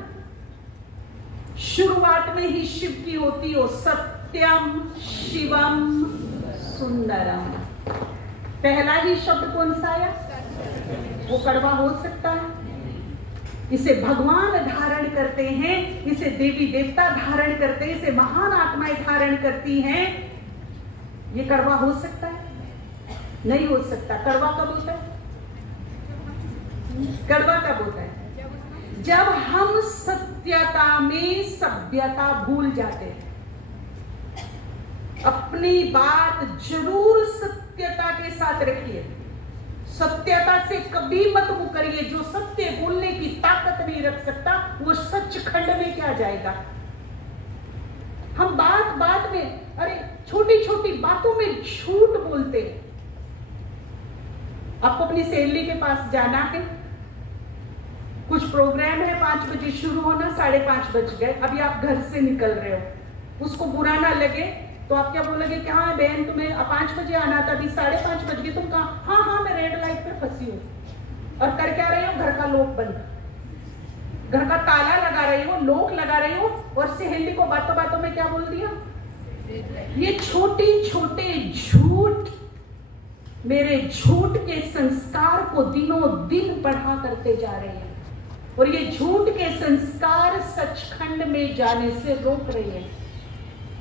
शुरुआत में ही शिव की होती हो, सत्यम शिवम सुंदरम, पहला ही शब्द कौन सा आया? वो कड़वा हो सकता है? इसे भगवान धारण करते हैं, इसे देवी देवता धारण करते हैं, इसे महान आत्माएं धारण करती हैं। ये कड़वा हो सकता है? नहीं हो सकता। कड़वा कब होता है? कड़वा कब होता है? जब हम सत्यता में सभ्यता भूल जाते हैं। अपनी बात जरूर सत्यता के साथ रखिए, सत्यता से कभी मत मुकरिए। जो सत्य बोलने की ताकत नहीं रख सकता वो सचखंड में क्या जाएगा। हम बात बात में, अरे छोटी छोटी बातों में झूठ बोलते हैं। आपको अपनी सहेली के पास जाना है, कुछ प्रोग्राम है, 5 बजे शुरू होना, 5:30 बज गए, अभी आप घर से निकल रहे हो, उसको बुरा ना लगे तो आप क्या बोलोगे कि हाँ बहन तुम्हें 5 बजे आना था, अभी 5:30 बज गए, तुम कहा हाँ हाँ मैं रेड लाइट पे फंसी हूँ। और कर क्या रही हो, घर का लॉक बंद, घर का ताला लगा रही हो, लॉक लगा रही हो, और सहेली को बातों बातों में क्या बोल दिया। ये छोटे छोटे झूठ मेरे झूठ के संस्कार को दिनों दिन बढ़ा करते जा रहे हैं, और ये झूठ के संस्कार सचखंड में जाने से रोक रहे हैं।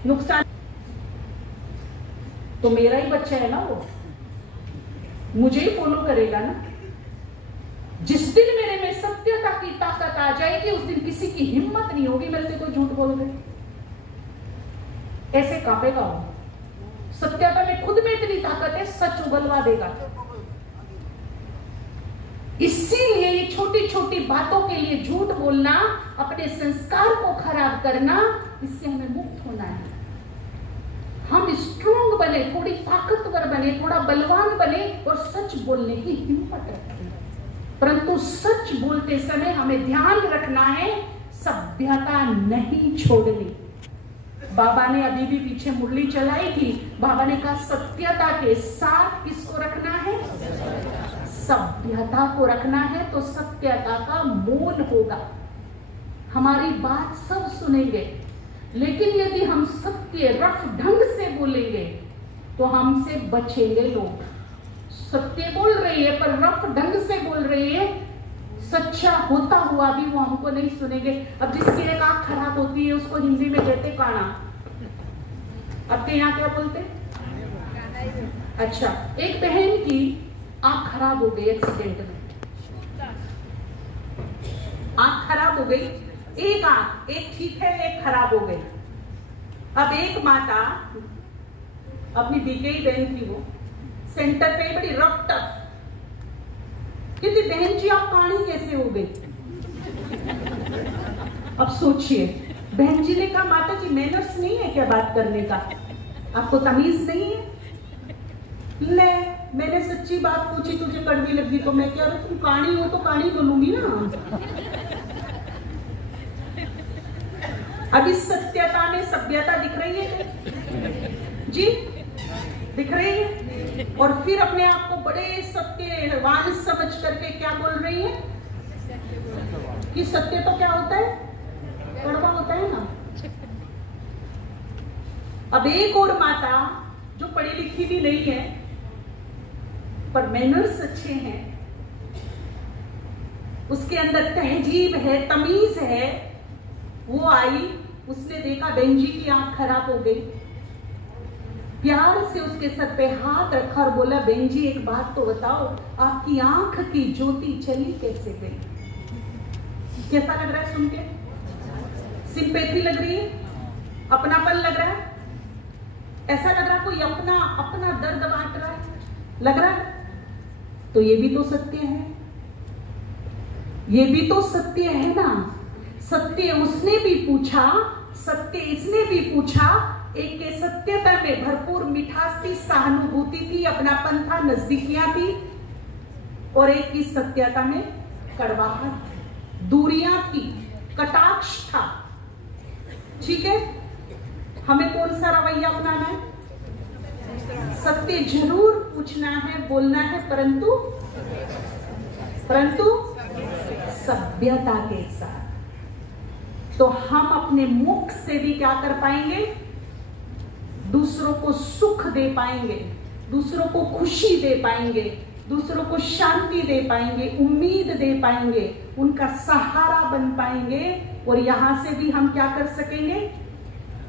नुकसान तो मेरा ही बच्चा है ना, वो मुझे ही फॉलो करेगा ना। जिस दिन मेरे में सत्यता की ताकत आ जाएगी उस दिन किसी की हिम्मत नहीं होगी मेरे से कोई झूठ बोल दे। ऐसे कांपेगा वो। सत्यता में खुद में इतनी ताकत है, सच उगलवा देगा। इसीलिए ये छोटी छोटी बातों के लिए झूठ बोलना, अपने संस्कार को खराब करना, इससे हमें मुक्त होना है। हम स्ट्रोंग बने, थोड़ी ताकतवर बने, थोड़ा बलवान बने और सच बोलने की हिम्मत रखें। परंतु सच बोलते समय हमें ध्यान रखना है सभ्यता नहीं छोड़नी। बाबा ने अभी भी पीछे मुरली चलाई थी, बाबा ने कहा सत्यता के साथ किसको रखना है, सभ्यता को रखना है, तो सत्यता का मोल होगा। हमारी बात सब सुनेंगे, लेकिन यदि हम सत्य रफ ढंग से बोलेंगे तो हमसे बचेंगे लोग। सत्य बोल रही है पर रफ ढंग से बोल रही है, सच्चा होता हुआ भी वो हमको नहीं सुनेंगे। अब जिसकी एक आंख खराब होती है उसको हिंदी में कहते काना, आपके यहाँ क्या बोलते? अच्छा, एक बहन की आंख खराब हो गई एक्सीडेंट में, आंख खराब हो गई, एक आंख, एक ठीक है एक खराब हो गई। अब एक माता अपनी दी गई बहन थी, वो सेंटर पे बड़ी रफ टफ, कहती बहन जी आप काणी कैसे हो गई। अब सोचिए, बहन जी ने कहा माता जी मैनर्स नहीं है क्या बात करने का, आपको तमीज नहीं है। ले मैंने सच्ची बात पूछी, तुझे कड़वी लगी तो मैं क्या, तुम काणी हो तो काणी बोलूंगी ना। अब इस सत्यता में सभ्यता दिख रही है जी, दिख रही है। और फिर अपने आप को बड़े सत्यवान समझ करके क्या बोल रही है कि सत्य तो क्या होता है, कड़वा होता है ना। अब एक और माता जो पढ़ी लिखी भी नहीं है पर मैनर्स अच्छे हैं, उसके अंदर तहजीब है, तमीज है, वो आई, उसने देखा बहन जी की आंख खराब हो गई, प्यार से उसके सर पे हाथ रखा और बोला बहन जी एक बात तो बताओ, आपकी आंख की ज्योति चली कैसे गई। कैसा लग रहा है सुन के? सिंपैथी लग रही है, अपनापन लग रहा है, ऐसा लग रहा है कोई अपना अपना दर्द बांट रहा है, लग रहा है। तो ये भी तो सत्य है, ये भी तो सत्य है ना। सत्य उसने भी पूछा, सत्य इसने भी पूछा। एक के सत्यता में भरपूर मिठास थी, सहानुभूति थी, अपनापन था, नजदीकियां थी, और एक की सत्यता में कड़वाहट, दूरियां थी, कटाक्ष था। ठीक है, हमें कौन सा रवैया अपनाना है? सत्य जरूर पूछना है, बोलना है, परंतु सभ्यता के साथ। तो हम अपने मुख से भी क्या कर पाएंगे? दूसरों को सुख दे पाएंगे, दूसरों को खुशी दे पाएंगे, दूसरों को शांति दे पाएंगे, उम्मीद दे पाएंगे, उनका सहारा बन पाएंगे। और यहां से भी हम क्या कर सकेंगे?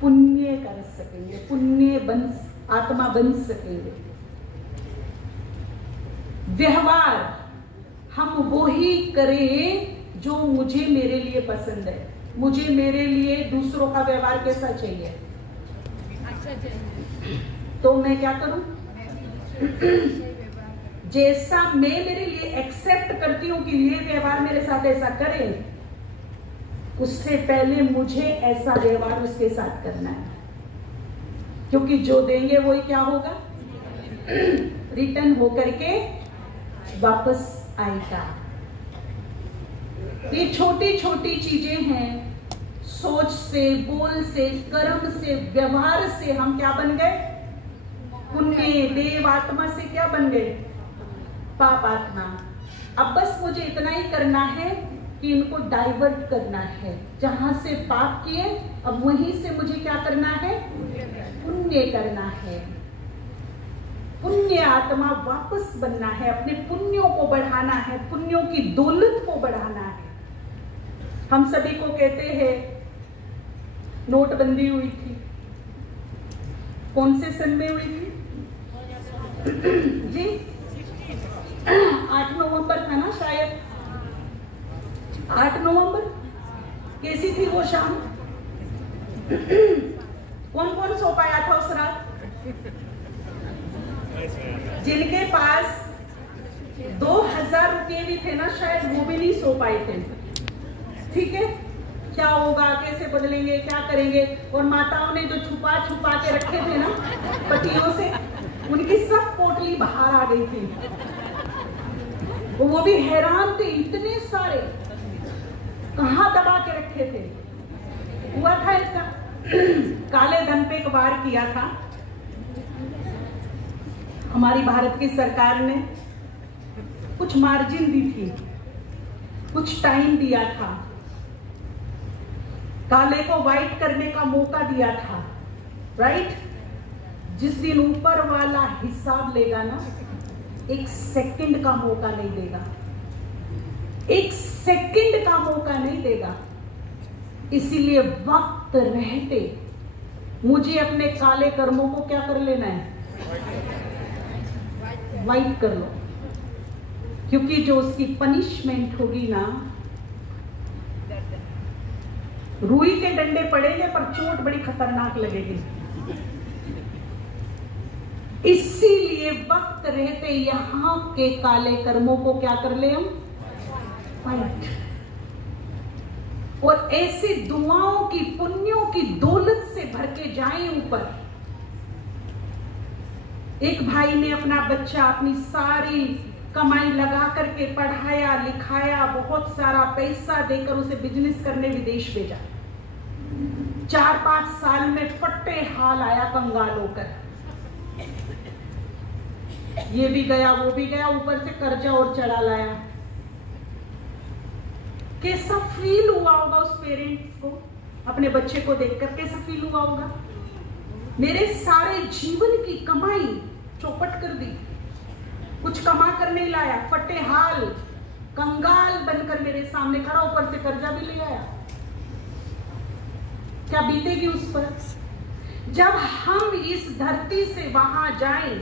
पुण्य कर सकेंगे, पुण्य बन, आत्मा बन सकेंगे। व्यवहार हम वो ही करें जो मुझे मेरे लिए पसंद है। मुझे मेरे लिए दूसरों का व्यवहार कैसा चाहिए, तो मैं क्या करूं? जैसा मैं मेरे लिए एक्सेप्ट करती हूं कि ये व्यवहार मेरे साथ ऐसा करे, उससे पहले मुझे ऐसा व्यवहार उसके साथ करना है, क्योंकि जो देंगे वही क्या होगा, रिटर्न होकर के वापस आएगा। ये छोटी छोटी चीजें हैं, सोच से, बोल से, कर्म से, व्यवहार से हम क्या बन गए, पुण्य देव आत्मा से क्या बन गए, पाप आत्मा। अब बस मुझे इतना ही करना है कि इनको डाइवर्ट करना है, जहां से पाप किए अब वहीं से मुझे क्या करना है, पुण्य करना है। पुण्य आत्मा वापस बनना है, अपने पुण्यों को बढ़ाना है, पुण्यों की दौलत को बढ़ाना है। हम सभी को कहते हैं नोटबंदी हुई थी, कौन से सन में हुई थी जी, 8 नवंबर था ना शायद, 8 नवंबर। कैसी थी वो शाम, कौन कौन सो पाया था उस रात, जिनके पास 2000 रुपये भी थे ना शायद, वो भी नहीं सो पाए थे। ठीक है, क्या होगा, कैसे बदलेंगे, क्या करेंगे, और माताओं ने जो छुपा छुपा के रखे थे ना पतियों से, उनकी सब पोटली बाहर आ गई थी। वो भी हैरान थे, इतने सारे कहां दबा के रखे थे। हुआ था इसका काले धन पे एक वार किया था हमारी भारत की सरकार ने, कुछ मार्जिन दी थी, कुछ टाइम दिया था, काले को व्हाइट करने का मौका दिया था, राइट। जिस दिन ऊपर वाला हिसाब लेगा ना, 1 सेकंड का मौका नहीं देगा, 1 सेकंड का मौका नहीं देगा। इसीलिए वक्त रहते मुझे अपने काले कर्मों को क्या कर लेना है, व्हाइट कर लो, क्योंकि जो उसकी पनिशमेंट होगी ना, रुई के डंडे पड़ेंगे पर चोट बड़ी खतरनाक लगेगी। इसीलिए वक्त रहते यहां के काले कर्मों को क्या कर ले हम, व्हाइट। और ऐसी दुआओं की, पुण्यों की दौलत से भर के जाएं ऊपर। एक भाई ने अपना बच्चा अपनी सारी कमाई लगा करके पढ़ाया लिखाया, बहुत सारा पैसा देकर उसे बिजनेस करने विदेश भेजा। 4-5 साल में फट्टे हाल आया, कंगाल होकर। ये भी गया वो भी गया, ऊपर से कर्जा और चढ़ा लाया। कैसा फील हुआ होगा उस पेरेंट्स को, अपने बच्चे को देखकर कैसा फील हुआ होगा। मेरे सारे जीवन की कमाई चौपट कर दी, कुछ कमा कर नहीं लाया, फटे हाल कंगाल बनकर मेरे सामने खड़ा, ऊपर से कर्जा भी ले आया। क्या बीतेगी उस पर। जब हम इस धरती से वहां जाएं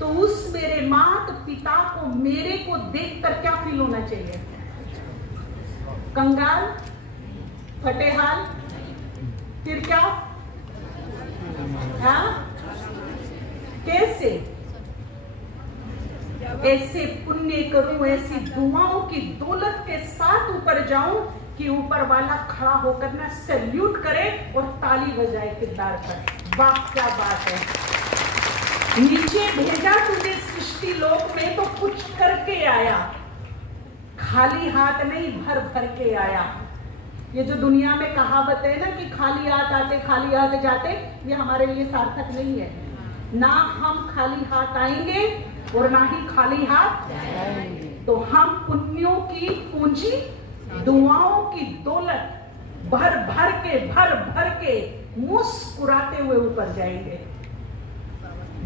तो उस मेरे माता पिता को, मेरे को देखकर क्या फील होना चाहिए, कंगाल, फटे हाल, फिर क्या, हाँ कैसे, ऐसे पुण्य करूं, ऐसी दुआओं की दौलत के साथ ऊपर जाऊं कि ऊपर वाला खड़ा होकर ना सैल्यूट करे और ताली बजाए किरदार पर। वाह क्या बात है, नीचे भेजा तुझे सृष्टि लोक में तो कुछ करके आया, खाली हाथ नहीं भर भर के आया। ये जो दुनिया में कहावत है ना कि खाली हाथ आते खाली हाथ जाते, ये हमारे लिए सार्थक नहीं है। ना हम खाली हाथ आएंगे और ना ही खाली हाथ जाएंगे। तो हम पुण्यों की पूंजी, दुआओं की दौलत भर भर के मुस्कुराते हुए ऊपर जाएंगे।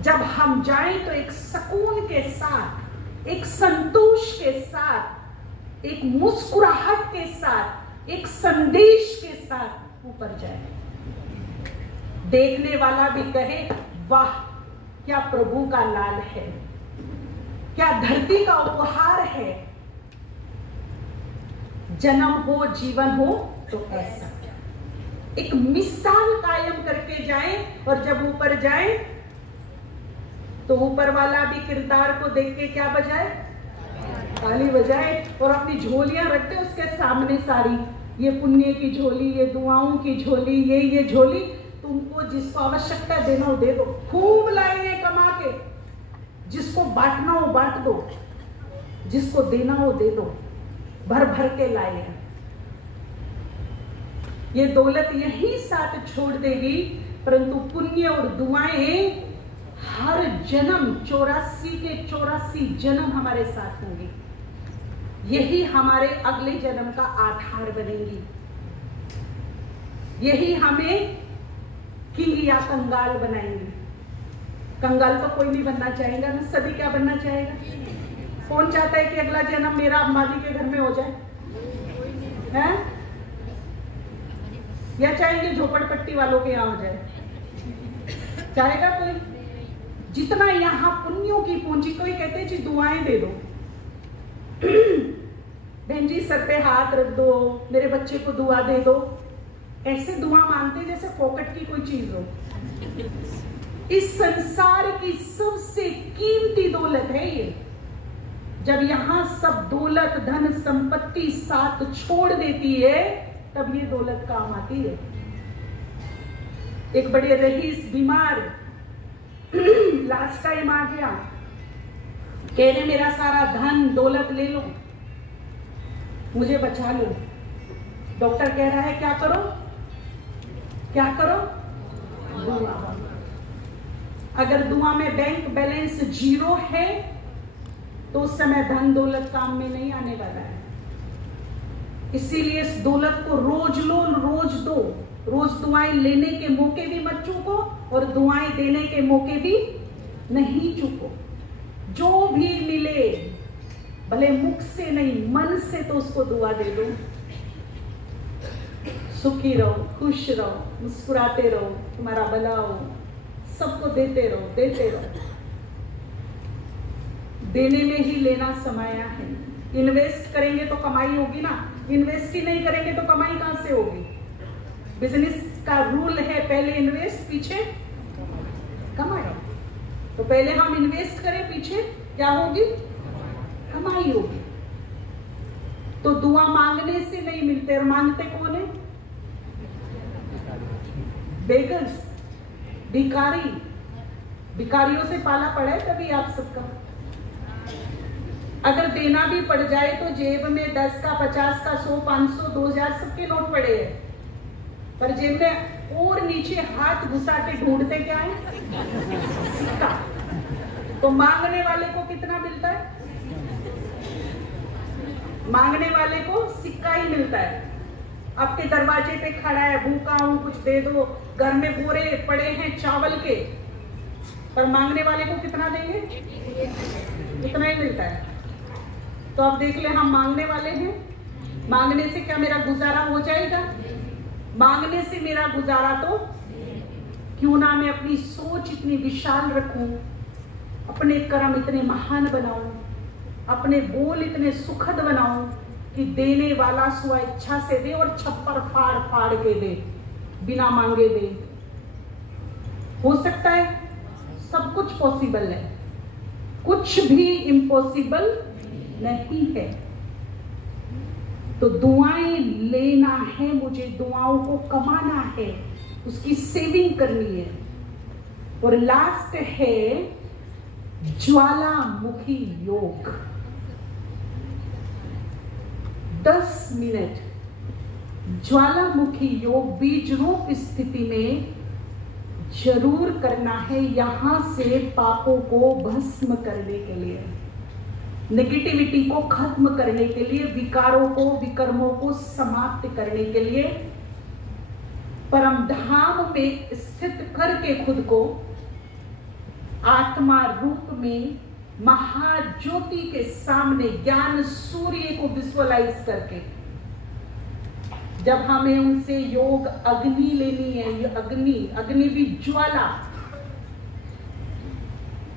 जब हम जाएं तो एक सुकून के साथ, एक संतोष के साथ, एक मुस्कुराहट के साथ, एक संदेश के साथ ऊपर जाए। देखने वाला भी कहे वाह क्या प्रभु का लाल है, क्या धरती का उपहार है। जन्म हो जीवन हो तो ऐसा एक मिसाल कायम करके जाएं, और जब ऊपर जाएं तो ऊपर वाला भी किरदार को देख के क्या बजाए, ताली बजाए, और अपनी झोलियां रखते उसके सामने सारी, ये पुण्य की झोली, ये दुआओं की झोली, ये झोली, तुमको जिसको आवश्यकता देना हो दे दो, खूब लाएंगे कमा के, जिसको बांटना हो बांट दो, जिसको देना हो दे दो, भर भर के लाए। ये दौलत यही साथ छोड़ देगी, परंतु पुण्य और दुआएं हर जन्म 84 के 84 जन्म हमारे साथ होंगे। यही हमारे अगले जन्म का आधार बनेंगी। यही हमें किंग या कंगाल बनाएंगे। कंगाल तो कोई नहीं बनना चाहेगा ना, सभी क्या बनना चाहेगा? कौन चाहता है कि अगला जन्म मेरा अंबानी के घर में हो जाए? हैं? या चाहेंगे झोपड़पट्टी वालों के यहाँ हो जाए? चाहेगा कोई? जितना यहाँ पुण्यों की पूंजी, कोई कहते हैं जी दुआएं दे दो, बहन जी सर पे हाथ रख दो, मेरे बच्चे को दुआ दे दो, ऐसे दुआ मांगते जैसे फोकट की कोई चीज हो। इस संसार की सबसे कीमती दौलत है ये। जब यहां सब दौलत धन संपत्ति साथ छोड़ देती है, तब ये दौलत काम आती है। एक बड़े रईस बीमार लास्ट टाइम आ गया, कह रहे मेरा सारा धन दौलत ले लो, मुझे बचा लो। डॉक्टर कह रहा है क्या करो, क्या करो? दुआ। अगर दुआ में बैंक बैलेंस 0 है तो उस समय धन दौलत काम में नहीं आने वाला है। इसीलिए इस दौलत को रोज लो, रोज दो, रोज दुआएं लेने के मौके भी मत चूको और दुआएं देने के मौके भी नहीं चूको। जो भी मिले, भले मुख से नहीं मन से, तो उसको दुआ दे दो। सुखी रहो, खुश रहो, मुस्कुराते रहो, तुम्हारा भला हो, सबको देते रहो, देते रहो। देने में ही लेना समाया है। इन्वेस्ट करेंगे तो कमाई होगी ना, इन्वेस्ट ही नहीं करेंगे तो कमाई कहां से होगी? बिजनेस का रूल है पहले इन्वेस्ट पीछे कमाई। तो पहले हम इन्वेस्ट करें, पीछे क्या होगी? कमाई होगी। तो दुआ मांगने से नहीं मिलते, और मांगते कौन है? बेगर्स, भिखारी। भिखारियों से पाला पड़ा है कभी आप सबका? अगर देना भी पड़ जाए तो जेब में 10 का 50 का 100 500 2000 सबके नोट पड़े हैं, पर जेब में और नीचे हाथ घुसा के ढूंढते क्या है? सिक्का। तो मांगने वाले को कितना मिलता है? मांगने वाले को सिक्का ही मिलता है। आपके दरवाजे पे खड़ा है, भूखा हूं कुछ दे दो, घर में बोरे पड़े हैं चावल के, पर मांगने वाले को कितना देंगे? इतना ही मिलता है। तो अब देख ले, हम मांगने वाले हैं। मांगने से क्या मेरा गुजारा हो जाएगा? मांगने से मेरा गुजारा तो क्यों ना मैं अपनी सोच इतनी विशाल रखूं, अपने कर्म इतने महान बनाऊं, अपने बोल इतने सुखद बनाऊं कि देने वाला स्व इच्छा से दे और छप्पर फाड़ फाड़ के दे, बिना मांगे दे। हो सकता है? सब कुछ पॉसिबल है, कुछ भी इम्पॉसिबल नहीं है। तो दुआएं लेना है मुझे, दुआओं को कमाना है, उसकी सेविंग करनी है। और लास्ट है ज्वालामुखी योग। 10 मिनट ज्वालामुखी योग बीज रूप स्थिति में जरूर करना है, यहां से पापों को भस्म करने के लिए, नेगेटिविटी को खत्म करने के लिए, विकारों को विकर्मों को समाप्त करने के लिए, परम धाम में स्थित करके खुद को आत्मा रूप में महाज्योति के सामने ज्ञान सूर्य को विजुअलाइज करके, जब हमें उनसे योग अग्नि लेनी है, ये अग्नि भी ज्वाला,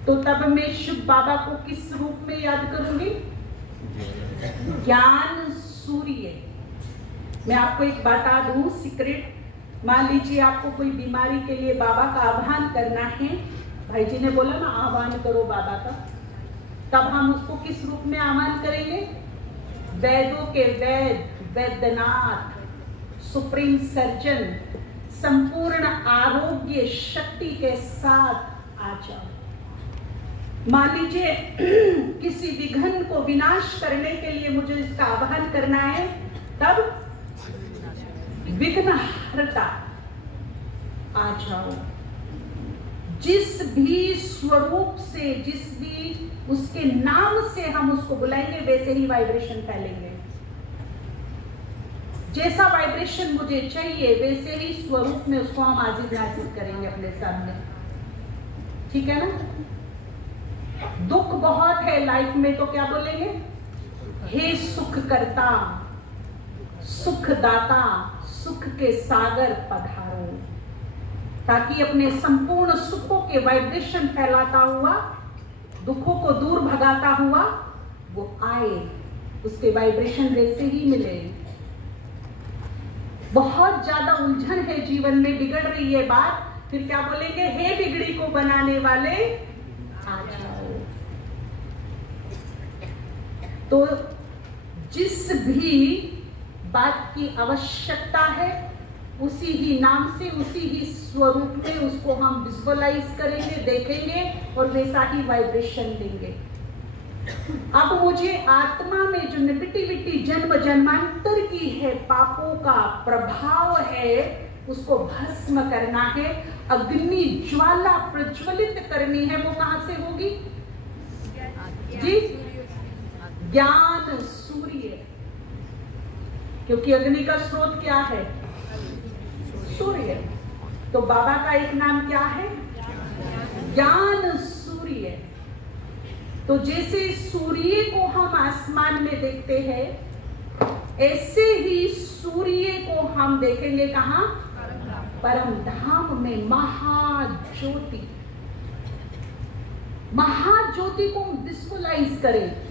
तो तब मैं शिव बाबा को किस रूप में याद करूंगी? ज्ञान सूर्य। मैं आपको एक बता दूं सीक्रेट। मान लीजिए आपको कोई बीमारी के लिए बाबा का आह्वान करना है, भाई जी ने बोला ना आह्वान करो बाबा का, तब हम उसको किस रूप में आह्वान करेंगे? वैदों के वैद, वैद्यनाथ, सुप्रीम सर्जन, संपूर्ण आरोग्य शक्ति के साथ आ जाओ। मान लीजिए किसी विघ्न को विनाश करने के लिए मुझे इसका आह्वान करना है, तब विघ्नहर्ता आ जाओ। जिस भी स्वरूप से, जिस भी उसके नाम से हम उसको बुलाएंगे, वैसे ही वाइब्रेशन फैलेंगे। जैसा वाइब्रेशन मुझे चाहिए वैसे ही स्वरूप में उसको हम आजिज नाजिज करेंगे अपने सामने। ठीक है ना? दुख बहुत है लाइफ में तो क्या बोलेंगे? हे सुख करता, सुख दाता, सुख के सागर पधारो, ताकि अपने संपूर्ण सुखों के वाइब्रेशन फैलाता हुआ, दुखों को दूर भगाता हुआ वो आए, उसके वाइब्रेशन वैसे ही मिले। बहुत ज्यादा उलझन है जीवन में, बिगड़ रही है बात, फिर क्या बोलेंगे? हे बिगड़ी को बनाने वाले आ जाओ। तो जिस भी बात की आवश्यकता है उसी ही नाम से, उसी ही स्वरूप में उसको हम विजुअलाइज करेंगे, देखेंगे और वैसा ही वाइब्रेशन देंगे। अब मुझे आत्मा में जो नेगेटिविटी जन्म जन्मांतर की है, पापों का प्रभाव है, उसको भस्म करना है, अग्नि ज्वाला प्रज्वलित करनी है। वो कहां से होगी जी? ज्ञान सूर्य, क्योंकि अग्नि का स्रोत क्या है? सूर्य। तो बाबा का एक नाम क्या है? ज्ञान सूर्य। तो जैसे सूर्य को हम आसमान में देखते हैं, ऐसे ही सूर्य को हम देखेंगे कहां? परम धाम में, महाज्योति। महाज्योति को विजुअलाइज करें।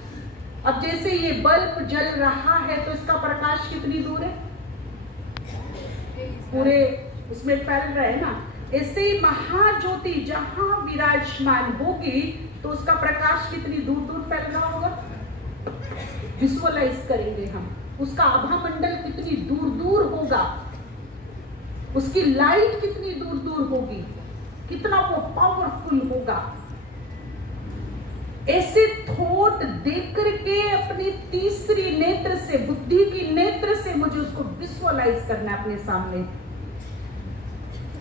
अब जैसे ये बल्ब जल रहा है तो इसका प्रकाश कितनी दूर है? पूरे उसमें फैल रहा है ना। ऐसे ही महाज्योति जहां विराजमान होगी तो उसका प्रकाश कितनी दूर दूर फैल रहा होगा? विजुअलाइज करेंगे हम। उसका आभा मंडल कितनी दूर दूर होगा, उसकी लाइट कितनी दूर दूर होगी, कितना वो पावरफुल होगा। ऐसे थॉट देख करके अपनी तीसरी नेत्र से, बुद्धि की नेत्र से मुझे उसको विजुअलाइज करना है अपने सामने।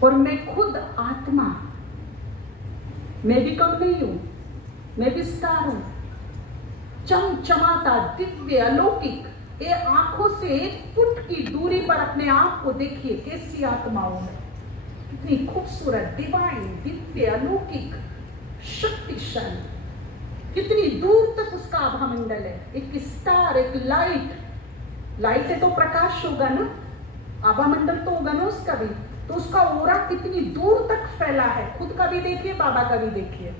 और मैं खुद आत्मा, मैं भी कम नहीं हूं, मैं भी स्टार हूं, चमचमाता, दिव्य, अलौकिक। ये आंखों से 1 फुट की दूरी पर अपने आप को देखिए, कैसी आत्माओं है, कितनी खूबसूरत, डिवाइन, दिव्य, अलौकिक, शक्तिशाली। कितनी दूर तक उसका आभा मंडल है। एक स्टार, एक लाइट। लाइट है तो प्रकाश होगा ना, आभा मंडल तो होगा ना उसका भी। तो उसका ओरा कितनी दूर तक फैला है। खुद का भी देखिए, बाबा का भी देखिए।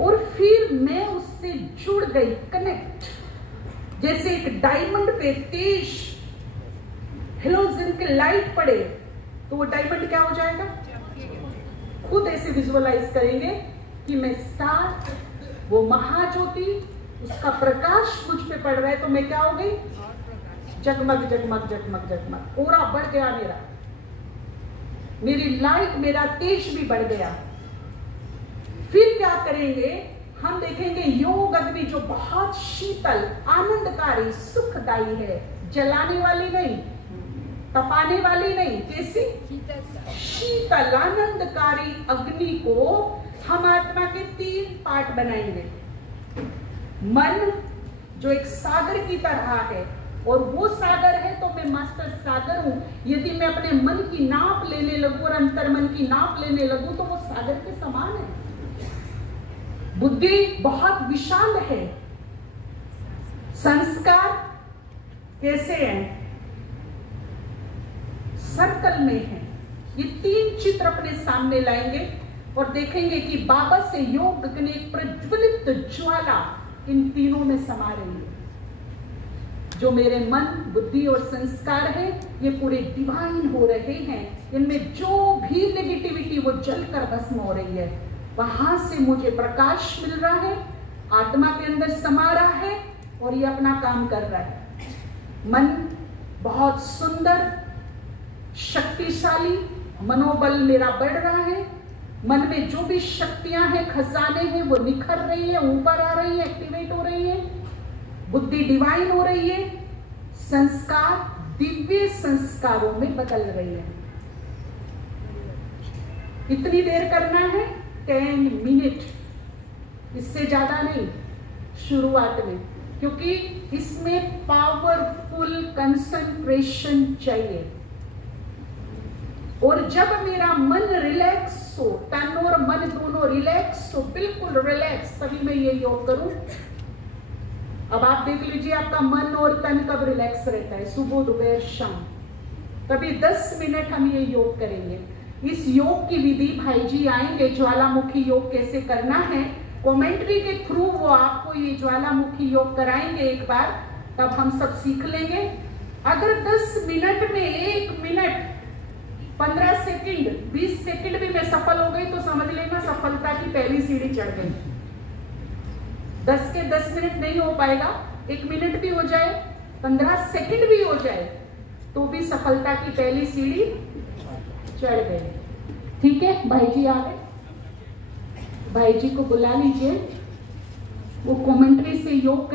और फिर मैं उससे जुड़ गई, कनेक्ट। जैसे एक डायमंड पे तेज हेलोजन के लाइट पड़े तो वो डायमंड क्या हो जाएगा? खुद ऐसे विजुअलाइज करेंगे कि मैं स्टार, वो महाज्योति, उसका प्रकाश मुझ पे पड़ रहा है तो मैं क्या हो गई? जगमग जगमग जगमग जगमग। ओरा बढ़ गया मेरा, मेरी लाइट, मेरा तेज भी बढ़ गया। फिर क्या करेंगे? हम देखेंगे योग अग्नि जो बहुत शीतल, आनंदकारी, सुखदायी है, जलाने वाली नहीं, तपाने वाली नहीं, कैसी? शीतल आनंदकारी अग्नि को हम आत्मा के 3 पार्ट बनाएंगे। मन जो एक सागर की तरह है, और वो सागर है तो मैं मास्टर सागर हूं। यदि मैं अपने मन की नाप लेने लगूं और अंतर मन की नाप लेने लगूं तो वो सागर के समान है। बुद्धि बहुत विशाल है। संस्कार कैसे हैं? सर्कल में है। ये 3 चित्र अपने सामने लाएंगे और देखेंगे कि बाबा से योग अग्नि प्रज्वलित ज्वाला इन तीनों में समा रही है। जो मेरे मन, बुद्धि और संस्कार है ये पूरे डिवाइन हो रहे हैं। इनमें जो भी नेगेटिविटी वो जलकर भस्म हो रही है, वहां से मुझे प्रकाश मिल रहा है, आत्मा के अंदर समा रहा है और ये अपना काम कर रहा है। मन बहुत सुंदर, शक्तिशाली, मनोबल मेरा बढ़ रहा है। मन में जो भी शक्तियां हैं, खजाने हैं, वो निखर रही है, ऊपर आ रही है, एक्टिवेट हो रही है। बुद्धि डिवाइन हो रही है, संस्कार दिव्य संस्कारों में बदल रही है। कितनी देर करना है? 10 मिनट, इससे ज्यादा नहीं शुरुआत में, क्योंकि इसमें पावरफुल कंसंट्रेशन चाहिए। और जब मेरा मन रिलैक्स हो, तन और मन दोनों रिलैक्स हो, बिल्कुल रिलैक्स, तभी मैं ये योग करूं। अब आप देख लीजिए आपका मन और तन कब रिलैक्स रहता है, सुबह, दोपहर, शाम। तभी 10 मिनट हम ये योग करेंगे। इस योग की विधि भाई जी आएंगे, ज्वालामुखी योग कैसे करना है, कमेंट्री के थ्रू वो आपको ये ज्वालामुखी योग कराएंगे एक बार, तब हम सब सीख लेंगे। अगर 10 मिनट में 1 मिनट 15 सेकंड 20 सेकंड भी मैं सफल हो गई तो समझ लेना सफलता की पहली सीढ़ी चढ़ गई। 10 के 10 मिनट नहीं हो पाएगा, 1 मिनट भी हो जाए, 15 सेकंड भी हो जाए, तो भी सफलता की पहली सीढ़ी चढ़ गई। ठीक है, भाई जी आ गए, भाई जी को बुला लीजिए, वो कमेंट्री से योग